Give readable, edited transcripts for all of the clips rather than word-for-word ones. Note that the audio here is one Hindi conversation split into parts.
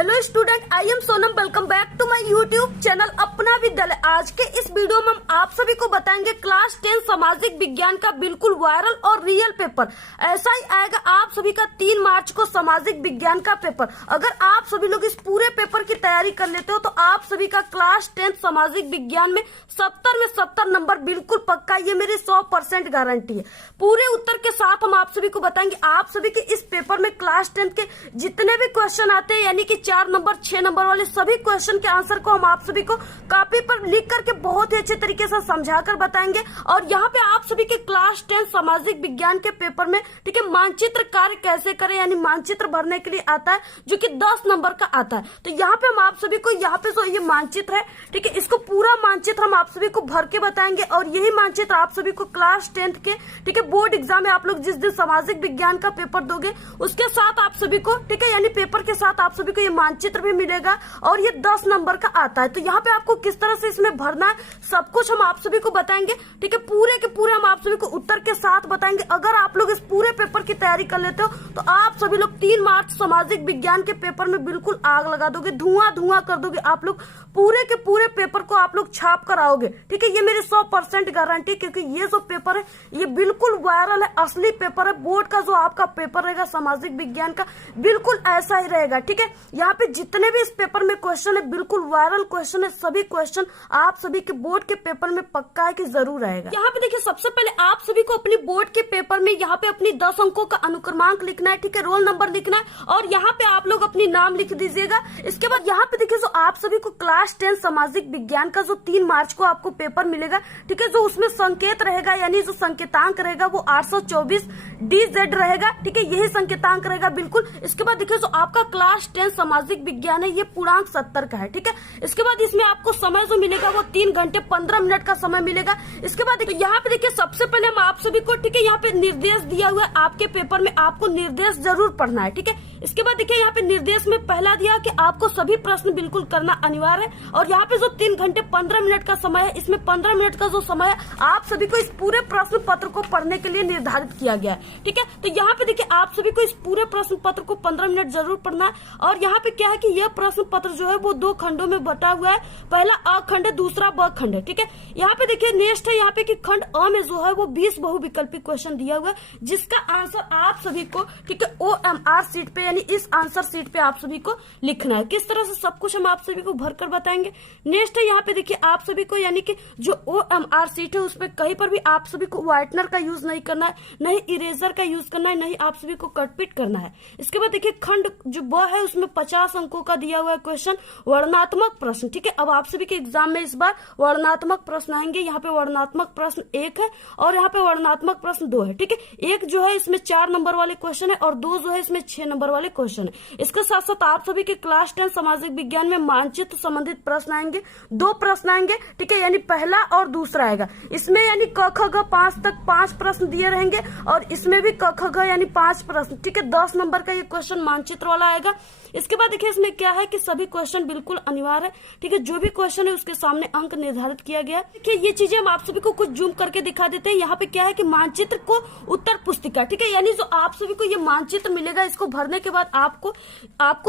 Hello student, I am Sonam. Welcome back to my YouTube channel Apna Vidyalaya. आज के इस वीडियो में हम आप सभी को बताएंगे क्लास 10 सामाजिक विज्ञान का बिल्कुल वायरल और रियल पेपर। ऐसा ही आएगा आप सभी का 3 मार्च को सामाजिक विज्ञान का पेपर। अगर आप सभी लोग इस पूरे पेपर की तैयारी कर लेते हो तो आप सभी का क्लास 10 सामाजिक विज्ञान में 70 में 70 नंबर बिल्कुल पक्का। ये मेरी 100% गारंटी है। पूरे उत्तर के साथ हम आप सभी को बताएंगे। आप सभी के इस पेपर में क्लास 10 के जितने भी क्वेश्चन आते हैं, यानी कि 4 नंबर 6 नंबर वाले सभी क्वेश्चन के आंसर को हम आप सभी को कॉपी पर लिख करके बहुत ही अच्छे तरीके से समझा कर बताएंगे। और यहाँ पे आप सभी के क्लास 10 सामाजिक विज्ञान के पेपर में ठीक है मानचित्र कार्य कैसे करें, यानी मानचित्र भरने के लिए आता है जो कि 10 नंबर का आता है। तो यहाँ पे हम आप सभी को यहाँ पे जो ये मानचित्र है ठीक है, इसको पूरा मानचित्र हम आप सभी को भर के बताएंगे। और यही मानचित्र आप सभी को क्लास 10 के ठीक है बोर्ड एग्जाम में आप लोग जिस दिन सामाजिक विज्ञान का पेपर दोगे उसके साथ आप सभी को ठीक है, यानी पेपर के साथ आप सभी को ये मानचित्र भी मिलेगा। और ये 10 नंबर का आता है। तो यहाँ पे आपको किस तरह से इसमें भरना है सब कुछ हम आप सभी को बताएंगे। ठीक है, पूरे के पूरे हम आप सभी को उत्तर के साथ बताएंगे। अगर आप लोग इस पूरे पेपर की तैयारी कर लेते हो तो आप सभी लोग 3 मार्च सामाजिक विज्ञान के पेपर में बिल्कुल आग लगा दोगे, धुआं धुआं कर दोगे। आप लोग पूरे के पूरे पेपर को आप लोग छाप कर आओगे। ठीक है, ये मेरी 100% गारंटी, क्योंकि ये जो पेपर है ये बिल्कुल वायरल है, असली पेपर है। बोर्ड का जो आपका पेपर रहेगा सामाजिक विज्ञान का बिल्कुल ऐसा ही रहेगा। ठीक है, यहाँ पे जितने भी इस पेपर में क्वेश्चन है बिल्कुल वायरल क्वेश्चन है। सभी क्वेश्चन आप सभी के बोर्ड के पेपर में पक्का है कि जरूर आएगा। यहाँ पे देखिए, सबसे पहले आप सभी को अपनी बोर्ड के पेपर में यहाँ पे अपनी 10 अंकों का अनुक्रमांक लिखना है। ठीक है, रोल नंबर लिखना है और यहाँ पे आप लोग अपनी नाम लिख दीजिएगा। इसके बाद यहाँ पे देखिए, जो आप सभी को क्लास 10 सामाजिक विज्ञान का जो 3 मार्च को आपको पेपर मिलेगा ठीक है, जो उसमें संकेत रहेगा यानी जो संकेतांक रहेगा वो 824 DZ रहेगा। ठीक है, यही संकेतांक रहेगा बिल्कुल। इसके बाद देखिए, जो आपका क्लास 10 सामाजिक विज्ञान है ये पूर्णांक 70 का है। ठीक है, इसके बाद इसमें आपको समय जो मिलेगा वो 3 घंटे 15 मिनट का समय मिलेगा। इसके बाद देखिए, यहाँ पे देखिए सबसे पहले हम आप सभी को ठीक है यहाँ पे निर्देश दिया हुआ है। आपके पेपर में आपको निर्देश जरूर पढ़ना है। ठीक है, इसके बाद देखिए यहाँ पे निर्देश में पहला दिया कि आपको सभी प्रश्न बिल्कुल करना अनिवार्य है। और यहाँ पे जो 3 घंटे 15 मिनट का समय है, इसमें 15 मिनट का जो समय है आप सभी को इस पूरे प्रश्न पत्र को पढ़ने के लिए निर्धारित किया गया है। ठीक है, तो यहाँ पे देखिए आप सभी को इस पूरे प्रश्न पत्र को 15 मिनट जरूर पढ़ना है। और यहाँ पे क्या है कि यह प्रश्न पत्र जो है वो 2 खंडों में बटा हुआ है। पहला अ खंड है, दूसरा ब खंड है। ठीक है, यहाँ पे देखिए नेक्स्ट है यहाँ पे कि खंड अ में जो है वो 20 बहुविकल्पी क्वेश्चन दिया हुआ है, जिसका आंसर आप सभी को ठीक है OMR सीट पे यानी इस आंसर सीट पे आप सभी को लिखना है। किस तरह से सब कुछ हम आप सभी को भरकर बताएंगे। नेक्स्ट है यहाँ पे देखिए आप सभी को यानी कि जो OMR सीट है उसपे कहीं पर भी आप सभी को व्हाइटनर का यूज नहीं करना है, नहीं इरेजर का यूज करना है, नहीं आप सभी को कटपीट करना है। इसके बाद देखिए खंड जो ब है उसमें 50 अंकों का दिया हुआ है क्वेश्चन वर्णनात्मक प्रश्न। ठीक है, अब आप सभी के एग्जाम में इस बार वर्णनात्मक प्रश्न आएंगे। यहाँ पे वर्णनात्मक प्रश्न 1 है और यहाँ पे वर्णनात्मक प्रश्न 2 है। ठीक है, एक जो है इसमें 4 नंबर वाले क्वेश्चन है और 2 जो है इसमें 6 नंबर वाले क्वेश्चन है। इसके साथ साथ आप सभी के क्लास 10 सामाजिक विज्ञान में मानचित्र संबंधित प्रश्न आएंगे। 2 प्रश्न आएंगे। ठीक है, यानी पहला और दूसरा आएगा। इसमें यानी क ख ग 5 तक 5 प्रश्न दिए रहेंगे और इसमें भी क ख ग यानी 5 प्रश्न। ठीक है, 10 नंबर का ये क्वेश्चन मानचित्र वाला आएगा। इसके बाद देखिए इसमें क्या है कि सभी क्वेश्चन बिल्कुल अनिवार्य है। ठीक है, जो भी क्वेश्चन है उसके सामने अंक निर्धारित किया गया है। देखिए ये चीजें हम आप सभी को कुछ जूम करके दिखा देते हैं। यहाँ पे क्या है कि मानचित्र को उत्तर पुस्तिका ठीक है, यानी जो आप सभी को ये मानचित्र मिलेगा इसको भरने के बाद आपको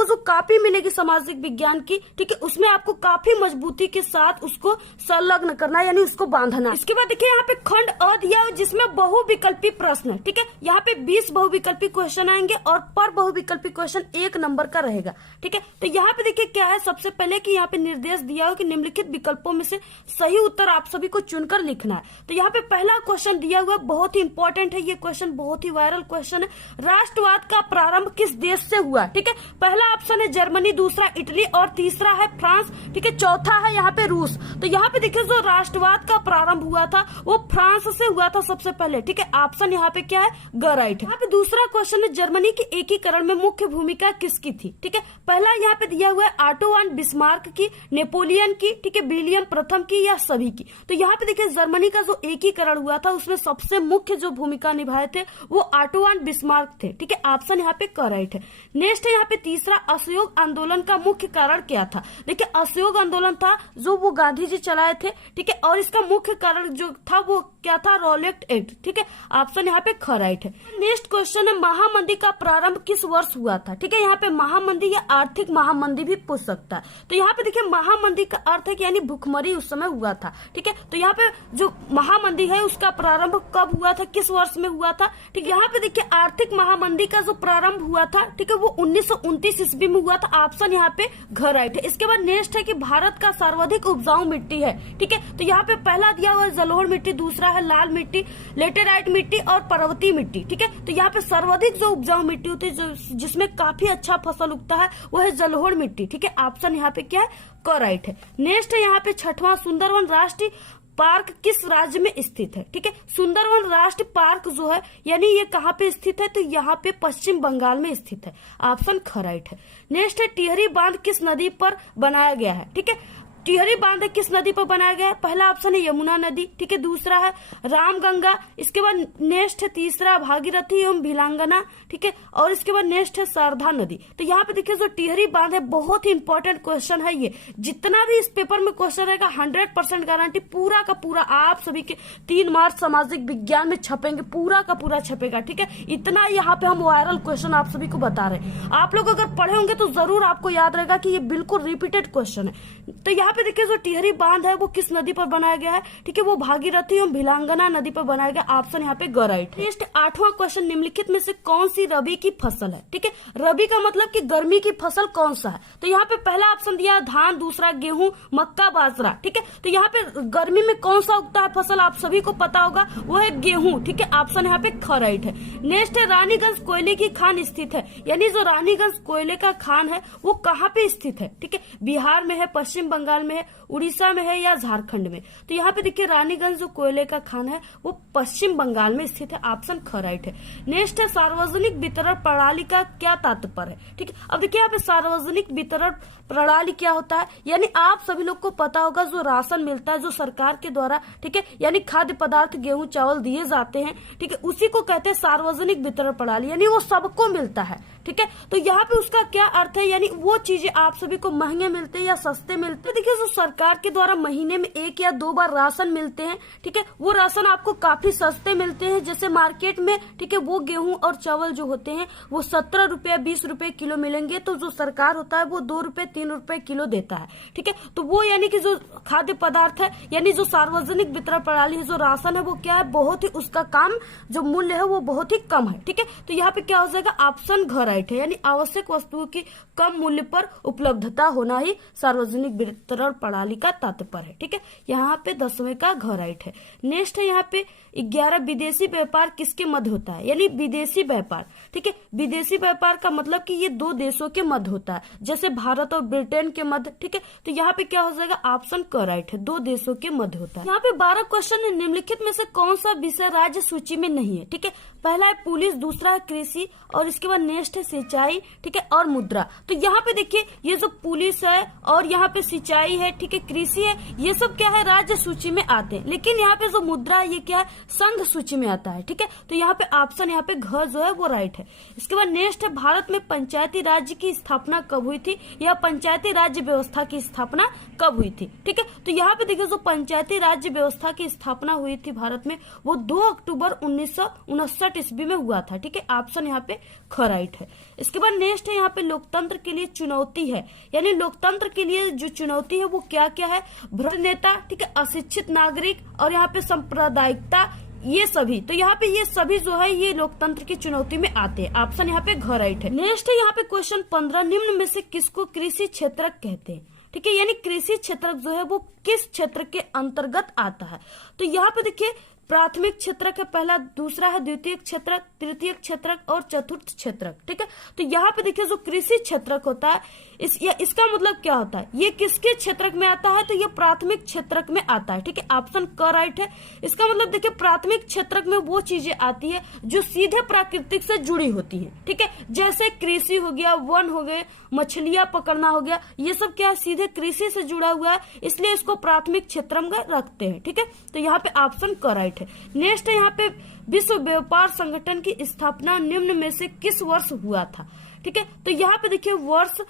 जो कॉपी मिलेगी सामाजिक विज्ञान की ठीक है, उसमें आपको काफी मजबूती के साथ उसको संलग्न करना है, यानी उसको बांधना है। इसके बाद देखिए यहाँ पे खंड अ दिया है जिसमें बहुविकल्पी प्रश्न है। ठीक है, यहाँ पे 20 बहुविकल्पी क्वेश्चन आएंगे और पर बहुविकल्पी क्वेश्चन 1 नंबर का रहेगा। ठीक है, तो यहाँ पे देखिए क्या है सबसे पहले कि यहाँ पे निर्देश दिया हो कि निम्नलिखित विकल्पों में से सही उत्तर आप सभी को चुनकर लिखना है। तो यहाँ पे पहला क्वेश्चन दिया हुआ है, बहुत ही इंपॉर्टेंट है ये क्वेश्चन, बहुत ही वायरल क्वेश्चन है। राष्ट्रवाद का प्रारंभ किस देश से हुआ। ठीक है, पहला ऑप्शन है जर्मनी, दूसरा इटली और तीसरा है फ्रांस। ठीक है, चौथा है यहाँ पे रूस। तो यहाँ पे देखिए जो राष्ट्रवाद का प्रारंभ हुआ था वो फ्रांस से हुआ था सबसे पहले। ठीक है, ऑप्शन यहाँ पे क्या है ग राइट है। यहाँ पे दूसरा क्वेश्चन है जर्मनी के एकीकरण में मुख्य भूमिका किसकी थी। ठीक है, पहला यहाँ पे दिया हुआ है ऑटो वन बिस्मार्क की, नेपोलियन की, ठीक है, विलियम प्रथम की या सभी की। तो यहाँ पे देखिए जर्मनी का जो एकीकरण हुआ था उसमें सबसे मुख्य जो भूमिका निभाए थे वो ऑटो वन बिस्मार्क थे। ठीक है, ऑप्शन यहाँ पे करेक्ट है। नेक्स्ट है यहाँ पे तीसरा, असहयोग आंदोलन का मुख्य कारण क्या था। देखिए असहयोग आंदोलन था जो वो गांधी जी चलाए थे। ठीक है, और इसका मुख्य कारण जो था वो क्या था, रॉलेट एक्ट। ठीक है, ऑप्शन यहाँ पे करेक्ट है। नेक्स्ट क्वेश्चन है महामंदी का प्रारंभ किस वर्ष हुआ था। ठीक है, यहाँ पे महामंदी महामंदी या आर्थिक महामंदी भी पूछ सकता है। तो यहाँ पे देखिए महामंदी का अर्थ है कि यानी भुखमरी उस समय हुआ था। ठीक है, तो यहाँ पे जो महामंदी है उसका प्रारंभ कब हुआ था, किस वर्ष में हुआ था। ठीक है, यहाँ पे देखिए आर्थिक महामंदी का जो प्रारंभ हुआ था, ठीक है, वो 1929 ईस्वी में हुआ था। ऑप्शन यहाँ पे घ राइट है। इसके बाद नेक्स्ट है कि भारत का सर्वाधिक उपजाऊ मिट्टी है। ठीक है, तो यहाँ पे पहला दिया हुआ है जलोढ़ मिट्टी, दूसरा है लाल मिट्टी, लेटेराइट मिट्टी और पर्वतीय मिट्टी। ठीक है, तो यहाँ पे सर्वाधिक जो उपजाऊ मिट्टी होती है जिसमें काफी अच्छा फसल उगता है वो है जलोढ़ मिट्टी। ठीक है, ऑप्शन यहाँ पे क्या है, क राइट है। नेक्स्ट है यहाँ पे छठवां, सुंदरवन राष्ट्रीय पार्क किस राज्य में स्थित है। ठीक है, सुंदरवन राष्ट्रीय पार्क जो है यानी ये कहाँ पे स्थित है, तो यहाँ पे पश्चिम बंगाल में स्थित है। ऑप्शन ख राइट है। नेक्स्ट है टिहरी बांध किस नदी पर बनाया गया है। ठीक है, टिहरी बांध किस नदी पर बनाया गया है, पहला ऑप्शन है यमुना नदी। ठीक है, दूसरा है रामगंगा, इसके बाद नेक्स्ट है तीसरा भागीरथी एवं भिलांगना। ठीक है, और इसके बाद नेक्स्ट है शारदा नदी। तो यहाँ पे देखिए जो टिहरी बांध है बहुत ही इंपॉर्टेंट क्वेश्चन है ये। जितना भी इस पेपर में क्वेश्चन रहेगा 100% गारंटी पूरा का पूरा आप सभी के 3 मार्च सामाजिक विज्ञान में छपेंगे, पूरा का पूरा छपेगा। ठीक है, इतना यहाँ पे हम वायरल क्वेश्चन आप सभी को बता रहे हैं। आप लोग अगर पढ़े होंगे तो जरूर आपको याद रहेगा कि ये बिल्कुल रिपीटेड क्वेश्चन है। तो यहाँ पे देखिए जो टिहरी बांध है वो किस नदी पर बनाया गया है। ठीक है, वो भागीरथी एवं भिलांगना नदी पर बनाया गया। ऑप्शन यहाँ पे ग राइट है। नेक्स्ट 8वां क्वेश्चन, निम्नलिखित में से कौन सी रबी की फसल है। ठीक है, रबी का मतलब कि गर्मी की फसल कौन सा है। तो यहाँ पे पहला ऑप्शन दिया धान, दूसरा गेहूं, मक्का, बाजरा। ठीक है, तो यहाँ पे गर्मी में कौन सा उगता है फसल आप सभी को पता होगा, वो है गेहूं। ठीक है, ऑप्शन यहाँ पे ख राइट है। नेक्स्ट है रानीगंज कोयले की खान स्थित है, यानी जो रानीगंज कोयले का खान है वो कहाँ पे स्थित है। ठीक है, बिहार में है, पश्चिम बंगाल में है, उड़ीसा में है या झारखंड में। तो यहाँ पे देखिए रानीगंज जो कोयले का खान है वो पश्चिम बंगाल में स्थित है। ऑप्शन ख राइट है। नेक्स्ट है सार्वजनिक वितरण प्रणाली का क्या तात्पर्य है। ठीक है, अब देखिए यहाँ पे सार्वजनिक वितरण प्रणाली क्या होता है, यानी आप सभी लोग को पता होगा जो राशन मिलता है जो सरकार के द्वारा, ठीक है, यानी खाद्य पदार्थ गेहूं चावल दिए जाते हैं। ठीक है, उसी को कहते हैं सार्वजनिक वितरण प्रणाली, यानी वो सबको मिलता है। ठीक है, तो यहाँ पे उसका क्या अर्थ है, यानी वो चीजें आप सभी को महंगे मिलते हैं या सस्ते मिलते हैं। देखिए जो सरकार के द्वारा महीने में 1 या 2 बार राशन मिलते हैं, ठीक है, वो राशन आपको काफी सस्ते मिलते हैं। जैसे मार्केट में, ठीक है, वो गेहूं और चावल जो होते हैं वो 17 रुपए 20 रुपए किलो मिलेंगे, तो जो सरकार होता है वो 2 रुपए 3 रुपए किलो देता है। ठीक है, तो वो यानी कि जो खाद्य पदार्थ है यानी जो सार्वजनिक वितरण प्रणाली है, जो राशन है वो क्या है, बहुत ही उसका काम जो मूल्य है वो बहुत ही कम है। ठीक है, तो यहाँ पे क्या हो जाएगा, ऑप्शन घ राइट है, यानी आवश्यक वस्तुओं की कम मूल्य पर उपलब्धता होना ही सार्वजनिक वितरण प्रणाली का तात्पर्य है। ठीक है, यहाँ पे 10वें का घ राइट है। नेक्स्ट है यहाँ पे 11 विदेशी व्यापार किसके मध्य होता है, यानी विदेशी व्यापार। ठीक है, विदेशी व्यापार का मतलब कि ये 2 देशों के मध्य होता है, जैसे भारत और ब्रिटेन के मध्य। ठीक है, तो यहाँ पे क्या हो जाएगा, ऑप्शन क राइट है, 2 देशों के मध्य होता है। यहाँ पे 12 क्वेश्चन है, निम्नलिखित में से कौन सा विषय राज्य सूची में नहीं है। ठीक है, पहला है पुलिस, दूसरा है कृषि और इसके बाद नेक्स्ट है सिंचाई, ठीक है, और मुद्रा। तो यहाँ पे देखिए ये जो पुलिस है और यहाँ पे सिंचाई है, ठीक है, कृषि है, ये सब क्या है राज्य सूची में आते हैं, लेकिन यहाँ पे जो मुद्रा है ये क्या है, संघ सूची में आता है। ठीक है, तो यहाँ पे ऑप्शन यहाँ पे घ जो है वो राइट है। इसके बाद नेक्स्ट है भारत में पंचायती राज्य की स्थापना कब हुई थी, या पंचायती राज्य व्यवस्था की स्थापना कब हुई थी। ठीक है, तो यहाँ पे देखिए जो पंचायती राज्य व्यवस्था की स्थापना हुई थी भारत में वो 2 अक्टूबर 1959 ईस्वी में हुआ था। ठीक है, ऑप्शन यहाँ पे ख राइट है। इसके बाद नेक्स्ट है यहाँ पे लोकतंत्र के लिए चुनौती है, यानी लोकतंत्र के लिए जो चुनौती है वो क्या क्या है, भ्रष्ट नेता, ठीक है, अशिक्षित नागरिक और यहाँ पे सांप्रदायिकता, ये सभी। तो यहाँ पे ये सभी जो है ये लोकतंत्र की चुनौती में आते हैं। ऑप्शन यहाँ पे घ राइट है। नेक्स्ट है यहाँ पे क्वेश्चन 15, निम्न में से किसको कृषि क्षेत्रक कहते हैं। ठीक है, यानी कृषि क्षेत्रक जो है वो किस क्षेत्र के अंतर्गत आता है। तो यहाँ पे देखिए प्राथमिक क्षेत्रक है पहला, दूसरा है द्वितीय क्षेत्रक, तृतीय क्षेत्रक और चतुर्थ क्षेत्रक। ठीक है, तो यहाँ पे देखिए जो कृषि क्षेत्रक होता है इसका मतलब क्या होता है, ये किसके क्षेत्रक में आता है, तो ये प्राथमिक क्षेत्रक में आता है। ठीक है, ऑप्शन क राइट है। इसका मतलब देखिए प्राथमिक क्षेत्रक में वो चीजें आती है जो सीधे प्राकृतिक से जुड़ी होती है। ठीक है, जैसे कृषि हो गया, वन हो गए, मछलियां पकड़ना हो गया, ये सब क्या है सीधे कृषि से जुड़ा हुआ है, इसलिए इसको प्राथमिक क्षेत्र में रखते हैं। ठीक है, तो यहाँ पे ऑप्शन क राइट है। नेक्स्ट है यहाँ पे विश्व व्यापार संगठन की स्थापना निम्न में से किस वर्ष हुआ था। ठीक है, तो यहाँ पे देखिए वर्ष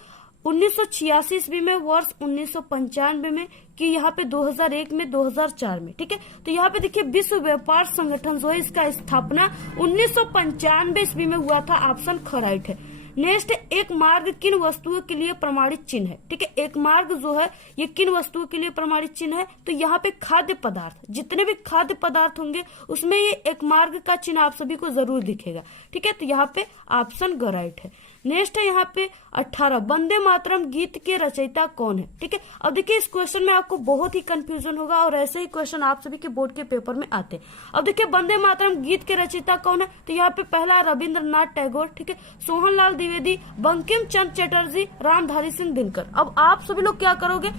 1986 ईस्वी में, वर्ष 1995 में, कि यहाँ पे 2001 में, 2004 में। ठीक है, तो यहाँ पे देखिए विश्व व्यापार संगठन जो है इसका स्थापना 1995 ईस्वी में हुआ था। ऑप्शन ख राइट है। नेक्स्ट, एक मार्ग किन वस्तुओं के लिए प्रमाणित चिन्ह है? ठीक है, एक मार्ग जो है ये किन वस्तुओं के लिए प्रमाणित चिन्ह है? तो यहाँ पे खाद्य पदार्थ, जितने भी खाद्य पदार्थ होंगे उसमें ये एक मार्ग का चिन्ह आप सभी को जरूर दिखेगा। ठीक है, तो यहाँ पे ऑप्शन ग राइट है। नेक्स्ट है यहाँ पे 18, वंदे मातरम गीत के रचयिता कौन है? ठीक है, अब देखिए इस क्वेश्चन में आपको बहुत ही कंफ्यूजन होगा और ऐसे ही क्वेश्चन आप सभी के बोर्ड के पेपर में आते हैं। अब देखिए वंदे मातरम गीत के रचयिता कौन है? तो यहाँ पे पहला रविंद्रनाथ टैगोर, ठीक है, सोहनलाल द्विवेदी, बंकिम चंद्र चटर्जी, रामधारी सिंह दिनकर। अब आप सभी लोग क्या करोगे,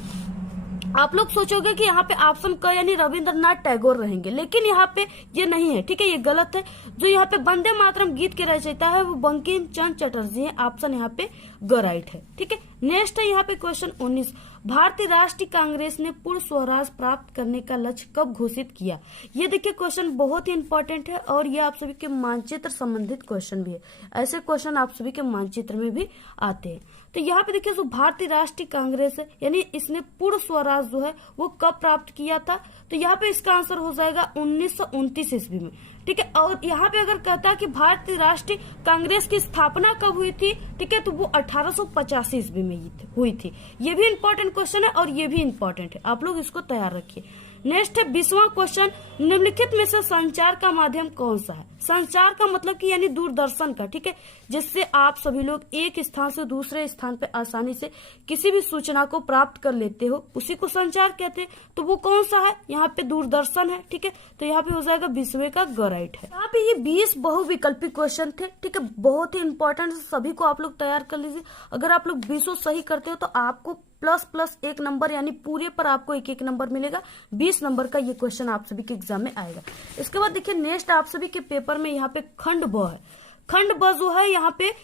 आप लोग सोचोगे कि यहाँ पे ऑप्शन क यानी रविंद्रनाथ टैगोर रहेंगे, लेकिन यहाँ पे ये नहीं है। ठीक है, ये गलत है। जो यहाँ पे वंदे मातरम गीत के रचयिता है वो बंकिम चंद्र चटर्जी है। ऑप्शन यहाँ पे ग राइट है। ठीक है, नेक्स्ट है यहाँ पे क्वेश्चन 19, भारतीय राष्ट्रीय कांग्रेस ने पूर्ण स्वराज प्राप्त करने का लक्ष्य कब घोषित किया? ये देखिए क्वेश्चन बहुत ही इंपॉर्टेंट है और ये आप सभी के मानचित्र संबंधित क्वेश्चन भी है। ऐसे क्वेश्चन आप सभी के मानचित्र में भी आते हैं। तो यहाँ पे देखिए जो भारतीय राष्ट्रीय कांग्रेस है यानी इसने पूर्ण स्वराज जो है वो कब प्राप्त किया था? तो यहाँ पे इसका आंसर हो जाएगा 1929 ईस्वी में। ठीक है, और यहाँ पे अगर कहता है कि भारतीय राष्ट्रीय कांग्रेस की स्थापना कब हुई थी, ठीक है, तो वो 1885 ईस्वी में हुई थी। ये भी इंपॉर्टेंट क्वेश्चन है और ये भी इंपॉर्टेंट है, आप लोग इसको तैयार रखिए। नेक्स्ट है 20वां क्वेश्चन, निम्नलिखित में से संचार का माध्यम कौन सा है? संचार का मतलब कि यानी दूरदर्शन का, ठीक है, जिससे आप सभी लोग एक स्थान से दूसरे स्थान पे आसानी से किसी भी सूचना को प्राप्त कर लेते हो, उसी को संचार कहते हैं। तो वो कौन सा है? यहाँ पे दूरदर्शन है। ठीक है, तो यहाँ पे हो जाएगा 20वें का ग राइट है। यहाँ पे ये 20 बहुविकल्पी क्वेश्चन थे। ठीक है, बहुत ही इंपॉर्टेंट, सभी को आप लोग तैयार कर लीजिए। अगर आप लोग 20 सही करते हो तो आपको प्लस एक नंबर यानी पूरे पर आपको एक नंबर मिलेगा। 20 नंबर का ये क्वेश्चन आप सभी के एग्जाम में आएगा। इसके बाद देखिए नेक्स्ट आप सभी के पेपर में यहाँ पे खंड ब है। खंड ब जो है यहाँ पे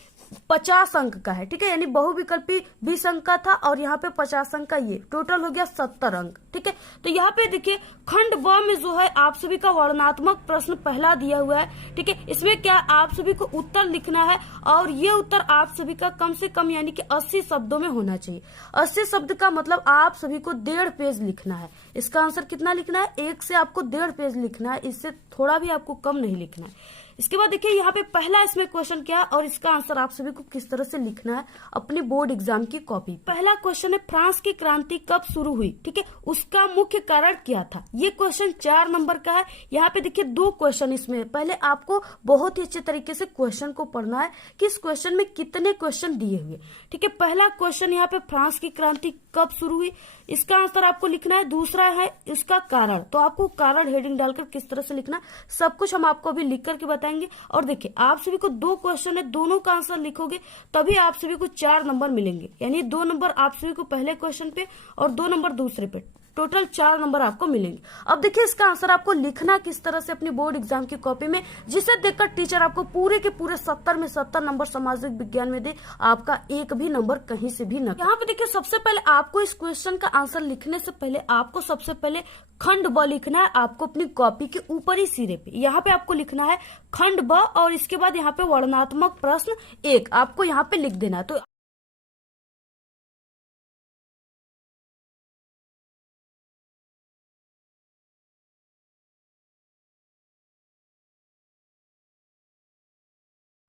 50 अंक का है। ठीक है, यानी बहुविकल्पी 20 अंक का था और यहाँ पे 50 अंक का, ये टोटल हो गया 70 अंक। ठीक है, तो यहाँ पे देखिए खंड ब में जो है आप सभी का वर्णनात्मक प्रश्न पहला दिया हुआ है। ठीक है, इसमें क्या आप सभी को उत्तर लिखना है और ये उत्तर आप सभी का कम से कम यानी कि 80 शब्दों में होना चाहिए। 80 शब्द का मतलब आप सभी को 1.5 पेज लिखना है। इसका आंसर कितना लिखना है? 1 से आपको 1.5 पेज लिखना है, इससे थोड़ा भी आपको कम नहीं लिखना है। इसके बाद देखिए यहाँ पे पहला इसमें क्वेश्चन क्या है और इसका आंसर आप सभी को किस तरह से लिखना है अपने बोर्ड एग्जाम की कॉपी। पहला क्वेश्चन है फ्रांस की क्रांति कब शुरू हुई? ठीक है, उसका मुख्य कारण क्या था? ये क्वेश्चन 4 नंबर का है। यहाँ पे देखिए 2 क्वेश्चन इसमें, पहले आपको बहुत ही अच्छे तरीके से क्वेश्चन को पढ़ना है कि इस क्वेश्चन में कितने क्वेश्चन दिए हुए। ठीक है, पहला क्वेश्चन यहाँ पे फ्रांस की क्रांति कब शुरू हुई, इसका आंसर आपको लिखना है। दूसरा है इसका कारण, तो आपको कारण हेडिंग डालकर किस तरह से लिखना, सब कुछ हम आपको अभी लिख करके बताएंगे। और देखिए आप सभी को 2 क्वेश्चन है, दोनों का आंसर लिखोगे तभी आप सभी को 4 नंबर मिलेंगे, यानी 2 नंबर आप सभी को पहले क्वेश्चन पे और 2 नंबर दूसरे पे, टोटल 4 नंबर आपको मिलेंगे। अब देखिए इसका आंसर आपको लिखना किस तरह से अपनी बोर्ड एग्जाम की कॉपी में, जिसे देखकर टीचर आपको पूरे के पूरे 70 में 70 नंबर सामाजिक विज्ञान में दे, आपका एक भी नंबर कहीं से भी न। यहाँ पे देखिए सबसे पहले आपको इस क्वेश्चन का आंसर लिखने से पहले आपको सबसे पहले खंड ब लिखना है। आपको अपनी कॉपी के ऊपरी सिरे पे यहाँ पे आपको लिखना है खंड ब और इसके बाद यहाँ पे वर्णनात्मक प्रश्न 1 आपको यहाँ पे लिख देना है। तो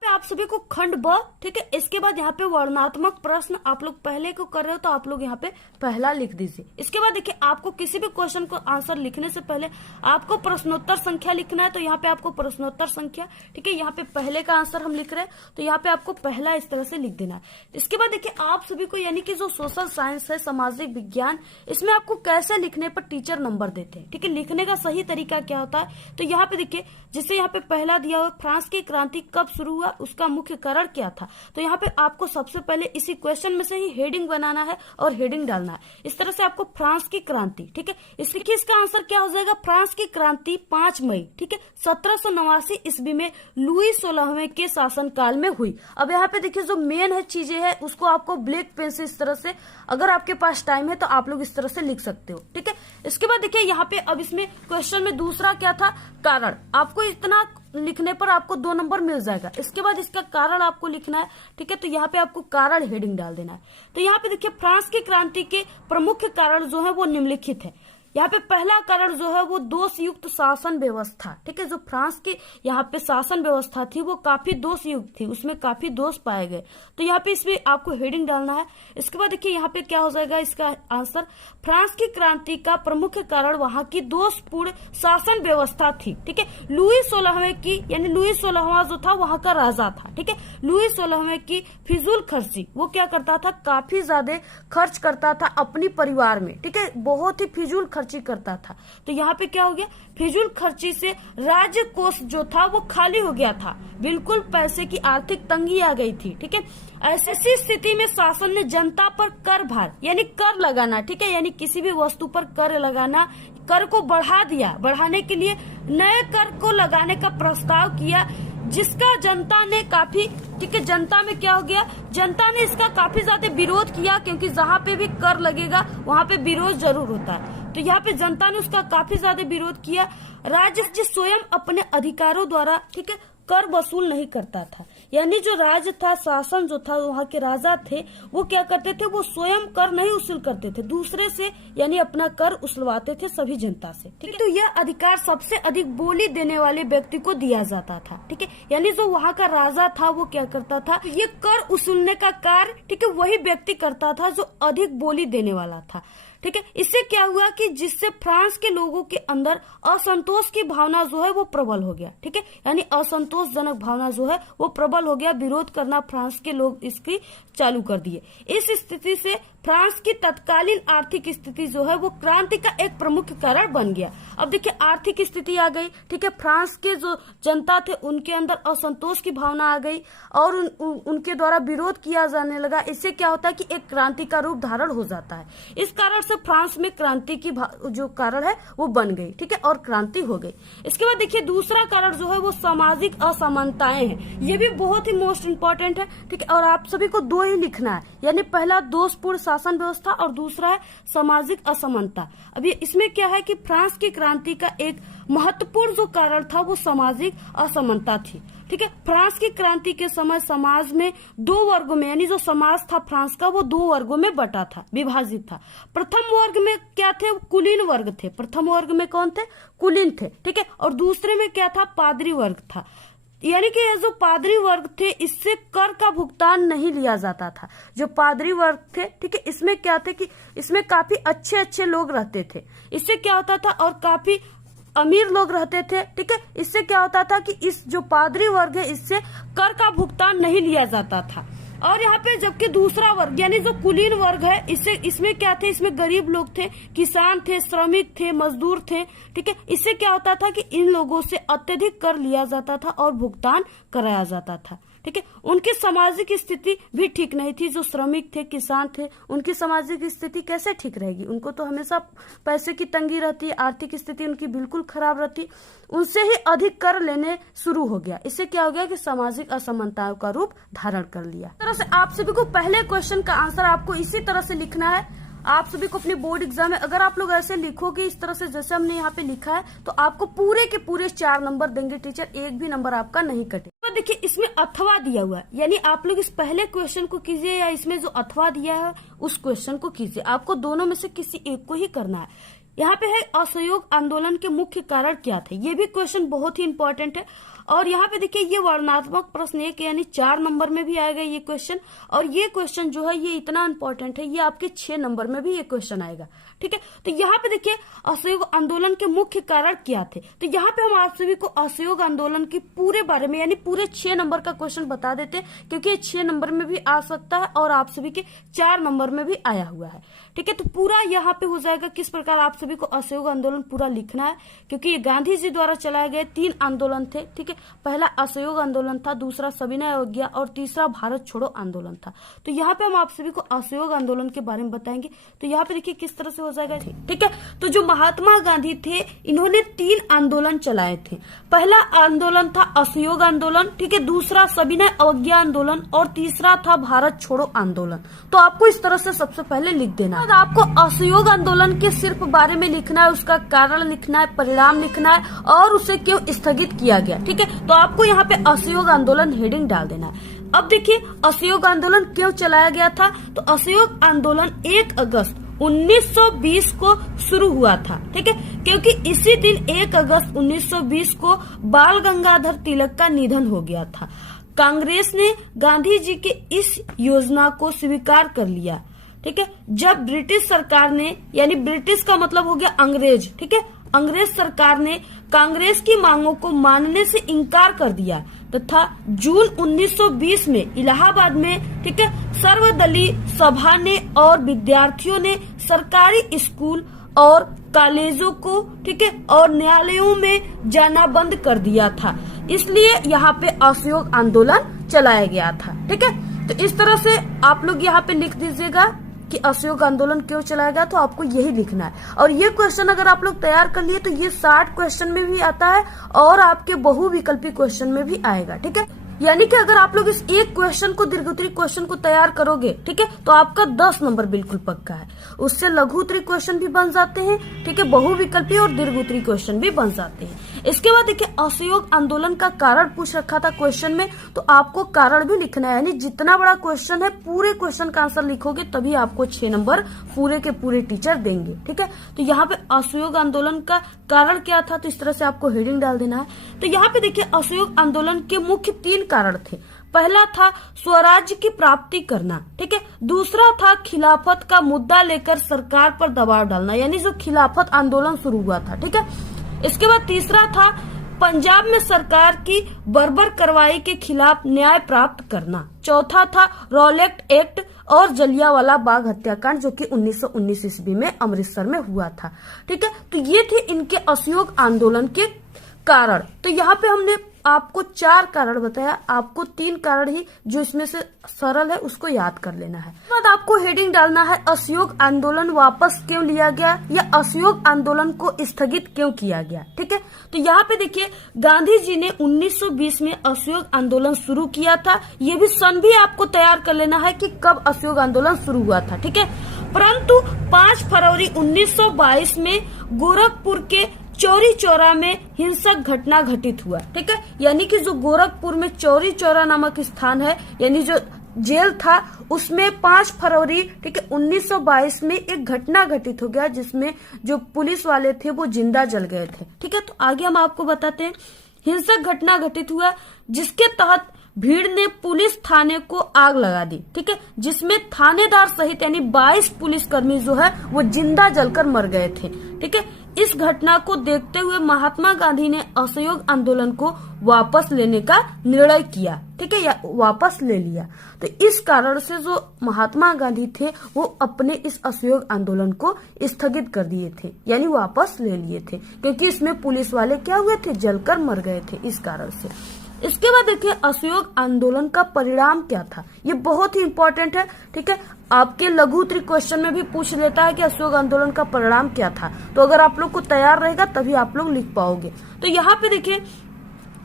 आप सभी को खंड ब, ठीक है, इसके बाद यहाँ पे वर्णनात्मक प्रश्न आप लोग पहले को कर रहे हो तो आप लोग यहाँ पे पहला लिख दीजिए। इसके बाद देखिए आपको किसी भी क्वेश्चन को आंसर लिखने से पहले आपको प्रश्नोत्तर संख्या लिखना है। तो यहाँ पे आपको प्रश्नोत्तर संख्या, ठीक है, यहाँ पे पहले का आंसर हम लिख रहे हैं तो यहाँ पे आपको पहला इस तरह से लिख देना है। इसके बाद देखिए आप सभी को यानी कि जो सोशल साइंस है, सामाजिक विज्ञान, इसमें आपको कैसे लिखने पर टीचर नंबर देते हैं। ठीक है, लिखने का सही तरीका क्या होता है, तो यहाँ पे देखिए जिससे यहाँ पे पहला दिया हुआ फ्रांस की क्रांति कब शुरू हुआ, उसका मुख्य कारण क्या था। तो यहाँ पे आपको सबसे पहले इसी क्वेश्चन में से ही हेडिंग बनाना है और हेडिंग डालना है। इस तरह से आपको फ्रांस की क्रांति, ठीक है, इसलिए इसका आंसर क्या हो जाएगा, फ्रांस की क्रांति 5 मई, ठीक है, 1789 ईस्वी में लुई 16वें के शासनकाल में हुई। अब यहाँ पे देखिए जो मेन है चीजें है उसको आपको ब्लैक पेन से इस तरह से, अगर आपके पास टाइम है तो आप लोग इस तरह से लिख सकते हो। ठीक है, इसके बाद देखिए यहाँ पे अब इसमें क्वेश्चन में दूसरा क्या था, कारण। आपको इतना लिखने पर आपको 2 नंबर मिल जाएगा। इसके बाद इसका कारण आपको लिखना है। ठीक है, तो यहाँ पे आपको कारण हेडिंग डाल देना है। तो यहाँ पे देखिए फ्रांस की क्रांति के प्रमुख कारण जो है वो निम्नलिखित है। यहाँ पे पहला कारण जो है वो दोष युक्त शासन व्यवस्था। ठीक है, जो फ्रांस की यहाँ पे शासन व्यवस्था थी वो काफी दोष युक्त थी, उसमें काफी दोष पाए गए। तो यहाँ पे इसमें आपको हेडिंग डालना है। इसके बाद देखिए यहाँ पे क्या हो जाएगा इसका आंसर, फ्रांस की क्रांति का प्रमुख कारण वहां की दोषपूर्ण शासन व्यवस्था थी। ठीक है, लुई 16वें की यानी लुई 16वां जो था वहां का राजा था। ठीक है, लुई 16वें की फिजूल खर्ची, वो क्या करता था, काफी ज्यादा खर्च करता था अपनी परिवार में। ठीक है, बहुत ही फिजूल खर्ची करता था। तो यहाँ पे क्या हो गया, फिजूल खर्ची से राज्य कोष जो था वो खाली हो गया था, बिल्कुल पैसे की आर्थिक तंगी आ गई थी। ठीक है, ऐसी स्थिति में शासन ने जनता पर कर भार यानी कर लगाना, ठीक है, यानी किसी भी वस्तु पर कर लगाना, कर को बढ़ा दिया, बढ़ाने के लिए नए कर को लगाने का प्रस्ताव किया, जिसका जनता ने काफी, ठीक है, जनता में क्या हो गया, जनता ने इसका काफी ज्यादा विरोध किया, क्योंकि जहाँ पे भी कर लगेगा वहाँ पे विरोध जरूर होता है। तो यहाँ पे जनता ने उसका काफी ज्यादा विरोध किया। राज्य स्वयं अपने अधिकारों द्वारा, ठीक है, कर वसूल नहीं करता था, यानी जो राज्य था, शासन जो था, वहाँ के राजा थे, वो क्या करते थे, वो स्वयं कर नहीं वसूल करते थे, दूसरे से यानी अपना कर उछलवाते थे सभी जनता से। ठीक है, तो यह अधिकार सबसे अधिक बोली देने वाले व्यक्ति को दिया जाता था। ठीक है, यानी जो वहाँ का राजा था वो क्या करता था, ये कर वसूलने का कार्य, ठीक है, वही व्यक्ति करता था जो अधिक बोली देने वाला था। ठीक है, इससे क्या हुआ कि जिससे फ्रांस के लोगों के अंदर असंतोष की भावना जो है वो प्रबल हो गया। ठीक है, यानी असंतोषजनक भावना जो है वो प्रबल हो गया, विरोध करना फ्रांस के लोग इसकी चालू कर दिए। इस स्थिति से फ्रांस की तत्कालीन आर्थिक स्थिति जो है वो क्रांति का एक प्रमुख कारण बन गया। अब देखिए आर्थिक स्थिति आ गई, ठीक है, फ्रांस के जो जनता थे उनके अंदर असंतोष की भावना आ गई और उनके द्वारा विरोध किया जाने लगा। इससे क्या होता है कि एक क्रांति का रूप धारण हो जाता है। इस कारण से फ्रांस में क्रांति की जो कारण है वो बन गई। ठीक है, और क्रांति हो गई। इसके बाद देखिए दूसरा कारण जो है वो सामाजिक असमानताएं हैं। ये भी बहुत ही मोस्ट इंपॉर्टेंट है। ठीक है, और आप सभी को दो ही लिखना है, यानी पहला दोषपूर्ण शासन व्यवस्था और दूसरा है सामाजिक असमानता। अभी इसमें क्या है कि फ्रांस की क्रांति का एक महत्वपूर्ण जो कारण था वो सामाजिक असमानता थी। ठीक है, फ्रांस की क्रांति के समय समाज में दो वर्गों में, यानी जो समाज था फ्रांस का वो दो वर्गों में बटा था, विभाजित था। प्रथम वर्ग में क्या थे, कुलीन वर्ग थे। प्रथम वर्ग में कौन थे, कुलीन थे। ठीक है, और दूसरे में क्या था, पादरी वर्ग था। यानी कि ये जो पादरी वर्ग थे इससे कर का भुगतान नहीं लिया जाता था। जो पादरी वर्ग थे, ठीक है, इसमें क्या थे कि इसमें काफी अच्छे अच्छे लोग रहते थे। इससे क्या होता था, और काफी अमीर लोग रहते थे। ठीक है, इससे क्या होता था कि इस जो पादरी वर्ग है इससे कर का भुगतान नहीं लिया जाता था। और यहाँ पे जबकि दूसरा वर्ग यानी जो कुलीन वर्ग है इसमें क्या थे, इसमें गरीब लोग थे, किसान थे, श्रमिक थे, मजदूर थे। ठीक है, इससे क्या होता था कि इन लोगों से अत्यधिक कर लिया जाता था और भुगतान कराया जाता था। ठीक है, उनकी सामाजिक स्थिति भी ठीक नहीं थी। जो श्रमिक थे, किसान थे, उनकी सामाजिक स्थिति कैसे ठीक रहेगी, उनको तो हमेशा पैसे की तंगी रहती, आर्थिक स्थिति उनकी बिल्कुल खराब रहती। उनसे ही अधिक कर लेने शुरू हो गया। इससे क्या हो गया कि सामाजिक असमानताओं का रूप धारण कर लिया। इस तरह से आप सभी को पहले क्वेश्चन का आंसर आपको इसी तरह से लिखना है। आप सभी को अपने बोर्ड एग्जाम में अगर आप लोग ऐसे लिखोगे इस तरह से जैसे हमने यहाँ पे लिखा है तो आपको पूरे के पूरे 4 नंबर देंगे टीचर, एक भी नंबर आपका नहीं कटेगा। तो देखिए इसमें अथवा दिया हुआ है, यानी आप लोग इस पहले क्वेश्चन को कीजिए या इसमें जो अथवा दिया है उस क्वेश्चन को कीजिए। आपको दोनों में से किसी एक को ही करना है। यहाँ पे है असहयोग आंदोलन के मुख्य कारण क्या थे, ये भी क्वेश्चन बहुत ही इंपॉर्टेंट है। और यहाँ पे देखिए ये वर्णनात्मक प्रश्न एक यानी 4 नंबर में भी आएगा ये क्वेश्चन, और ये क्वेश्चन जो है ये इतना इंपॉर्टेंट है, ये आपके 6 नंबर में भी ये क्वेश्चन आएगा। ठीक है, तो यहाँ पे देखिए असहयोग आंदोलन के मुख्य कारण क्या थे। तो यहाँ पे हम आप सभी को असहयोग आंदोलन के पूरे बारे में यानी पूरे 6 नंबर का क्वेश्चन बता देते हैं, क्योंकि ये 6 नंबर में भी आ सकता है और आप सभी के 4 नंबर में भी आया हुआ है। ठीक है, तो पूरा यहाँ पे हो जाएगा किस प्रकार आप सभी को असहयोग आंदोलन पूरा लिखना है, क्योंकि ये गांधी जी द्वारा चलाए गए 3 आंदोलन थे। ठीक है, पहला असहयोग आंदोलन था, दूसरा सविनय अवज्ञा और तीसरा भारत छोड़ो आंदोलन था। तो यहाँ पे हम आप सभी को असहयोग आंदोलन के बारे में बताएंगे। तो यहाँ पे देखिए किस तरह से हो जाएगा। ठीक है, तो जो महात्मा गांधी थे इन्होंने 3 आंदोलन चलाए थे। पहला आंदोलन था असहयोग आंदोलन, ठीक है, दूसरा सविनय अवज्ञा आंदोलन और तीसरा था भारत छोड़ो आंदोलन। तो आपको इस तरह से सबसे पहले लिख देना है। आपको असहयोग आंदोलन के सिर्फ बारे में लिखना है, उसका कारण लिखना है, परिणाम लिखना है और उसे क्यों स्थगित किया गया। ठीक है, तो आपको यहाँ पे असहयोग आंदोलन हेडिंग डाल देना है। अब देखिए असहयोग आंदोलन क्यों चलाया गया था, तो असहयोग आंदोलन 1 अगस्त 1920 को शुरू हुआ था, ठीक है, क्योंकि इसी दिन 1 अगस्त 1920 को बाल गंगाधर तिलक का निधन हो गया था। कांग्रेस ने गांधी जी के इस योजना को स्वीकार कर लिया, ठीक है, जब ब्रिटिश सरकार ने, यानी ब्रिटिश का मतलब हो गया अंग्रेज, ठीक है, अंग्रेज सरकार ने कांग्रेस की मांगों को मानने से इनकार कर दिया तथा जून 1920 में इलाहाबाद में, ठीक है, सर्वदलीय सभा ने और विद्यार्थियों ने सरकारी स्कूल और कॉलेजों को, ठीक है, और न्यायालयों में जाना बंद कर दिया था। इसलिए यहाँ पे असहयोग आंदोलन चलाया गया था, ठीक है। तो इस तरह से आप लोग यहाँ पे लिख दीजिएगा कि असहयोग आंदोलन क्यों चलाया गया, तो आपको यही लिखना है। और ये क्वेश्चन अगर आप लोग तैयार कर लिए तो ये 60 क्वेश्चन में भी आता है और आपके बहुविकल्पी क्वेश्चन में भी आएगा, ठीक है। यानी कि अगर आप लोग इस एक क्वेश्चन को, दीर्घोत्तरी क्वेश्चन को तैयार करोगे, ठीक है, तो आपका 10 नंबर बिल्कुल पक्का है। उससे लघुत्तरी क्वेश्चन भी बन जाते हैं, ठीक है, बहुविकल्पी और दीर्घोत्तरी क्वेश्चन भी बन जाते हैं। इसके बाद देखिए असहयोग आंदोलन का कारण पूछ रखा था क्वेश्चन में, तो आपको कारण भी लिखना है, यानी जितना बड़ा क्वेश्चन है पूरे क्वेश्चन का आंसर लिखोगे तभी आपको 6 नंबर पूरे के पूरे टीचर देंगे, ठीक है। तो यहाँ पे असहयोग आंदोलन का कारण क्या था, तो इस तरह से आपको हेडिंग डाल देना है। तो यहाँ पे देखिए असहयोग आंदोलन के मुख्य 3 कारण थे। पहला था स्वराज्य की प्राप्ति करना, ठीक है, दूसरा था खिलाफत का मुद्दा लेकर सरकार पर दबाव डालना, यानी जो खिलाफत आंदोलन शुरू हुआ था, ठीक है। इसके बाद तीसरा था पंजाब में सरकार की बर्बर कार्रवाई के खिलाफ न्याय प्राप्त करना, चौथा था रॉलेट एक्ट और जलियांवाला बाग हत्याकांड जो कि 1919 ईस्वी में अमृतसर में हुआ था, ठीक है। तो ये थे इनके असहयोग आंदोलन के कारण। तो यहाँ पे हमने आपको 4 कारण बताया, आपको 3 कारण ही जो इसमें से सरल है उसको याद कर लेना है। बाद आपको हेडिंग डालना है असहयोग आंदोलन वापस क्यों लिया गया या असहयोग आंदोलन को स्थगित क्यों किया गया, ठीक है। तो यहाँ पे देखिए गांधी जी ने 1920 में असहयोग आंदोलन शुरू किया था। ये भी सन भी आपको तैयार कर लेना है कि कब असहयोग आंदोलन शुरू हुआ था, ठीक है। परंतु 5 फरवरी 1922 में गोरखपुर के चौरी चौरा में हिंसक घटना घटित हुआ, ठीक है, यानी कि जो गोरखपुर में चौरी चौरा नामक स्थान है, यानी जो जेल था, उसमें 5 फरवरी, ठीक है, 1922 में एक घटना घटित हो गया जिसमें जो पुलिस वाले थे वो जिंदा जल गए थे, ठीक है। तो आगे हम आपको बताते हैं। हिंसक घटना घटित हुआ जिसके तहत भीड़ ने पुलिस थाने को आग लगा दी, ठीक है, जिसमें थानेदार सहित यानी 22 पुलिसकर्मी जो है वो जिंदा जलकर मर गए थे, ठीक है। इस घटना को देखते हुए महात्मा गांधी ने असहयोग आंदोलन को वापस लेने का निर्णय किया, ठीक है, या वापस ले लिया। तो इस कारण से जो महात्मा गांधी थे वो अपने इस असहयोग आंदोलन को स्थगित कर दिए थे, यानी वापस ले लिए थे, क्योंकि इसमें पुलिस वाले क्या हुए थे, जलकर मर गए थे, इस कारण से। इसके बाद देखिए असहयोग आंदोलन का परिणाम क्या था, ये बहुत ही इंपॉर्टेंट है, ठीक है। आपके लघुत्तरी क्वेश्चन में भी पूछ लेता है कि असहयोग आंदोलन का परिणाम क्या था, तो अगर आप लोग को तैयार रहेगा तभी आप लोग लिख पाओगे। तो यहाँ पे देखिए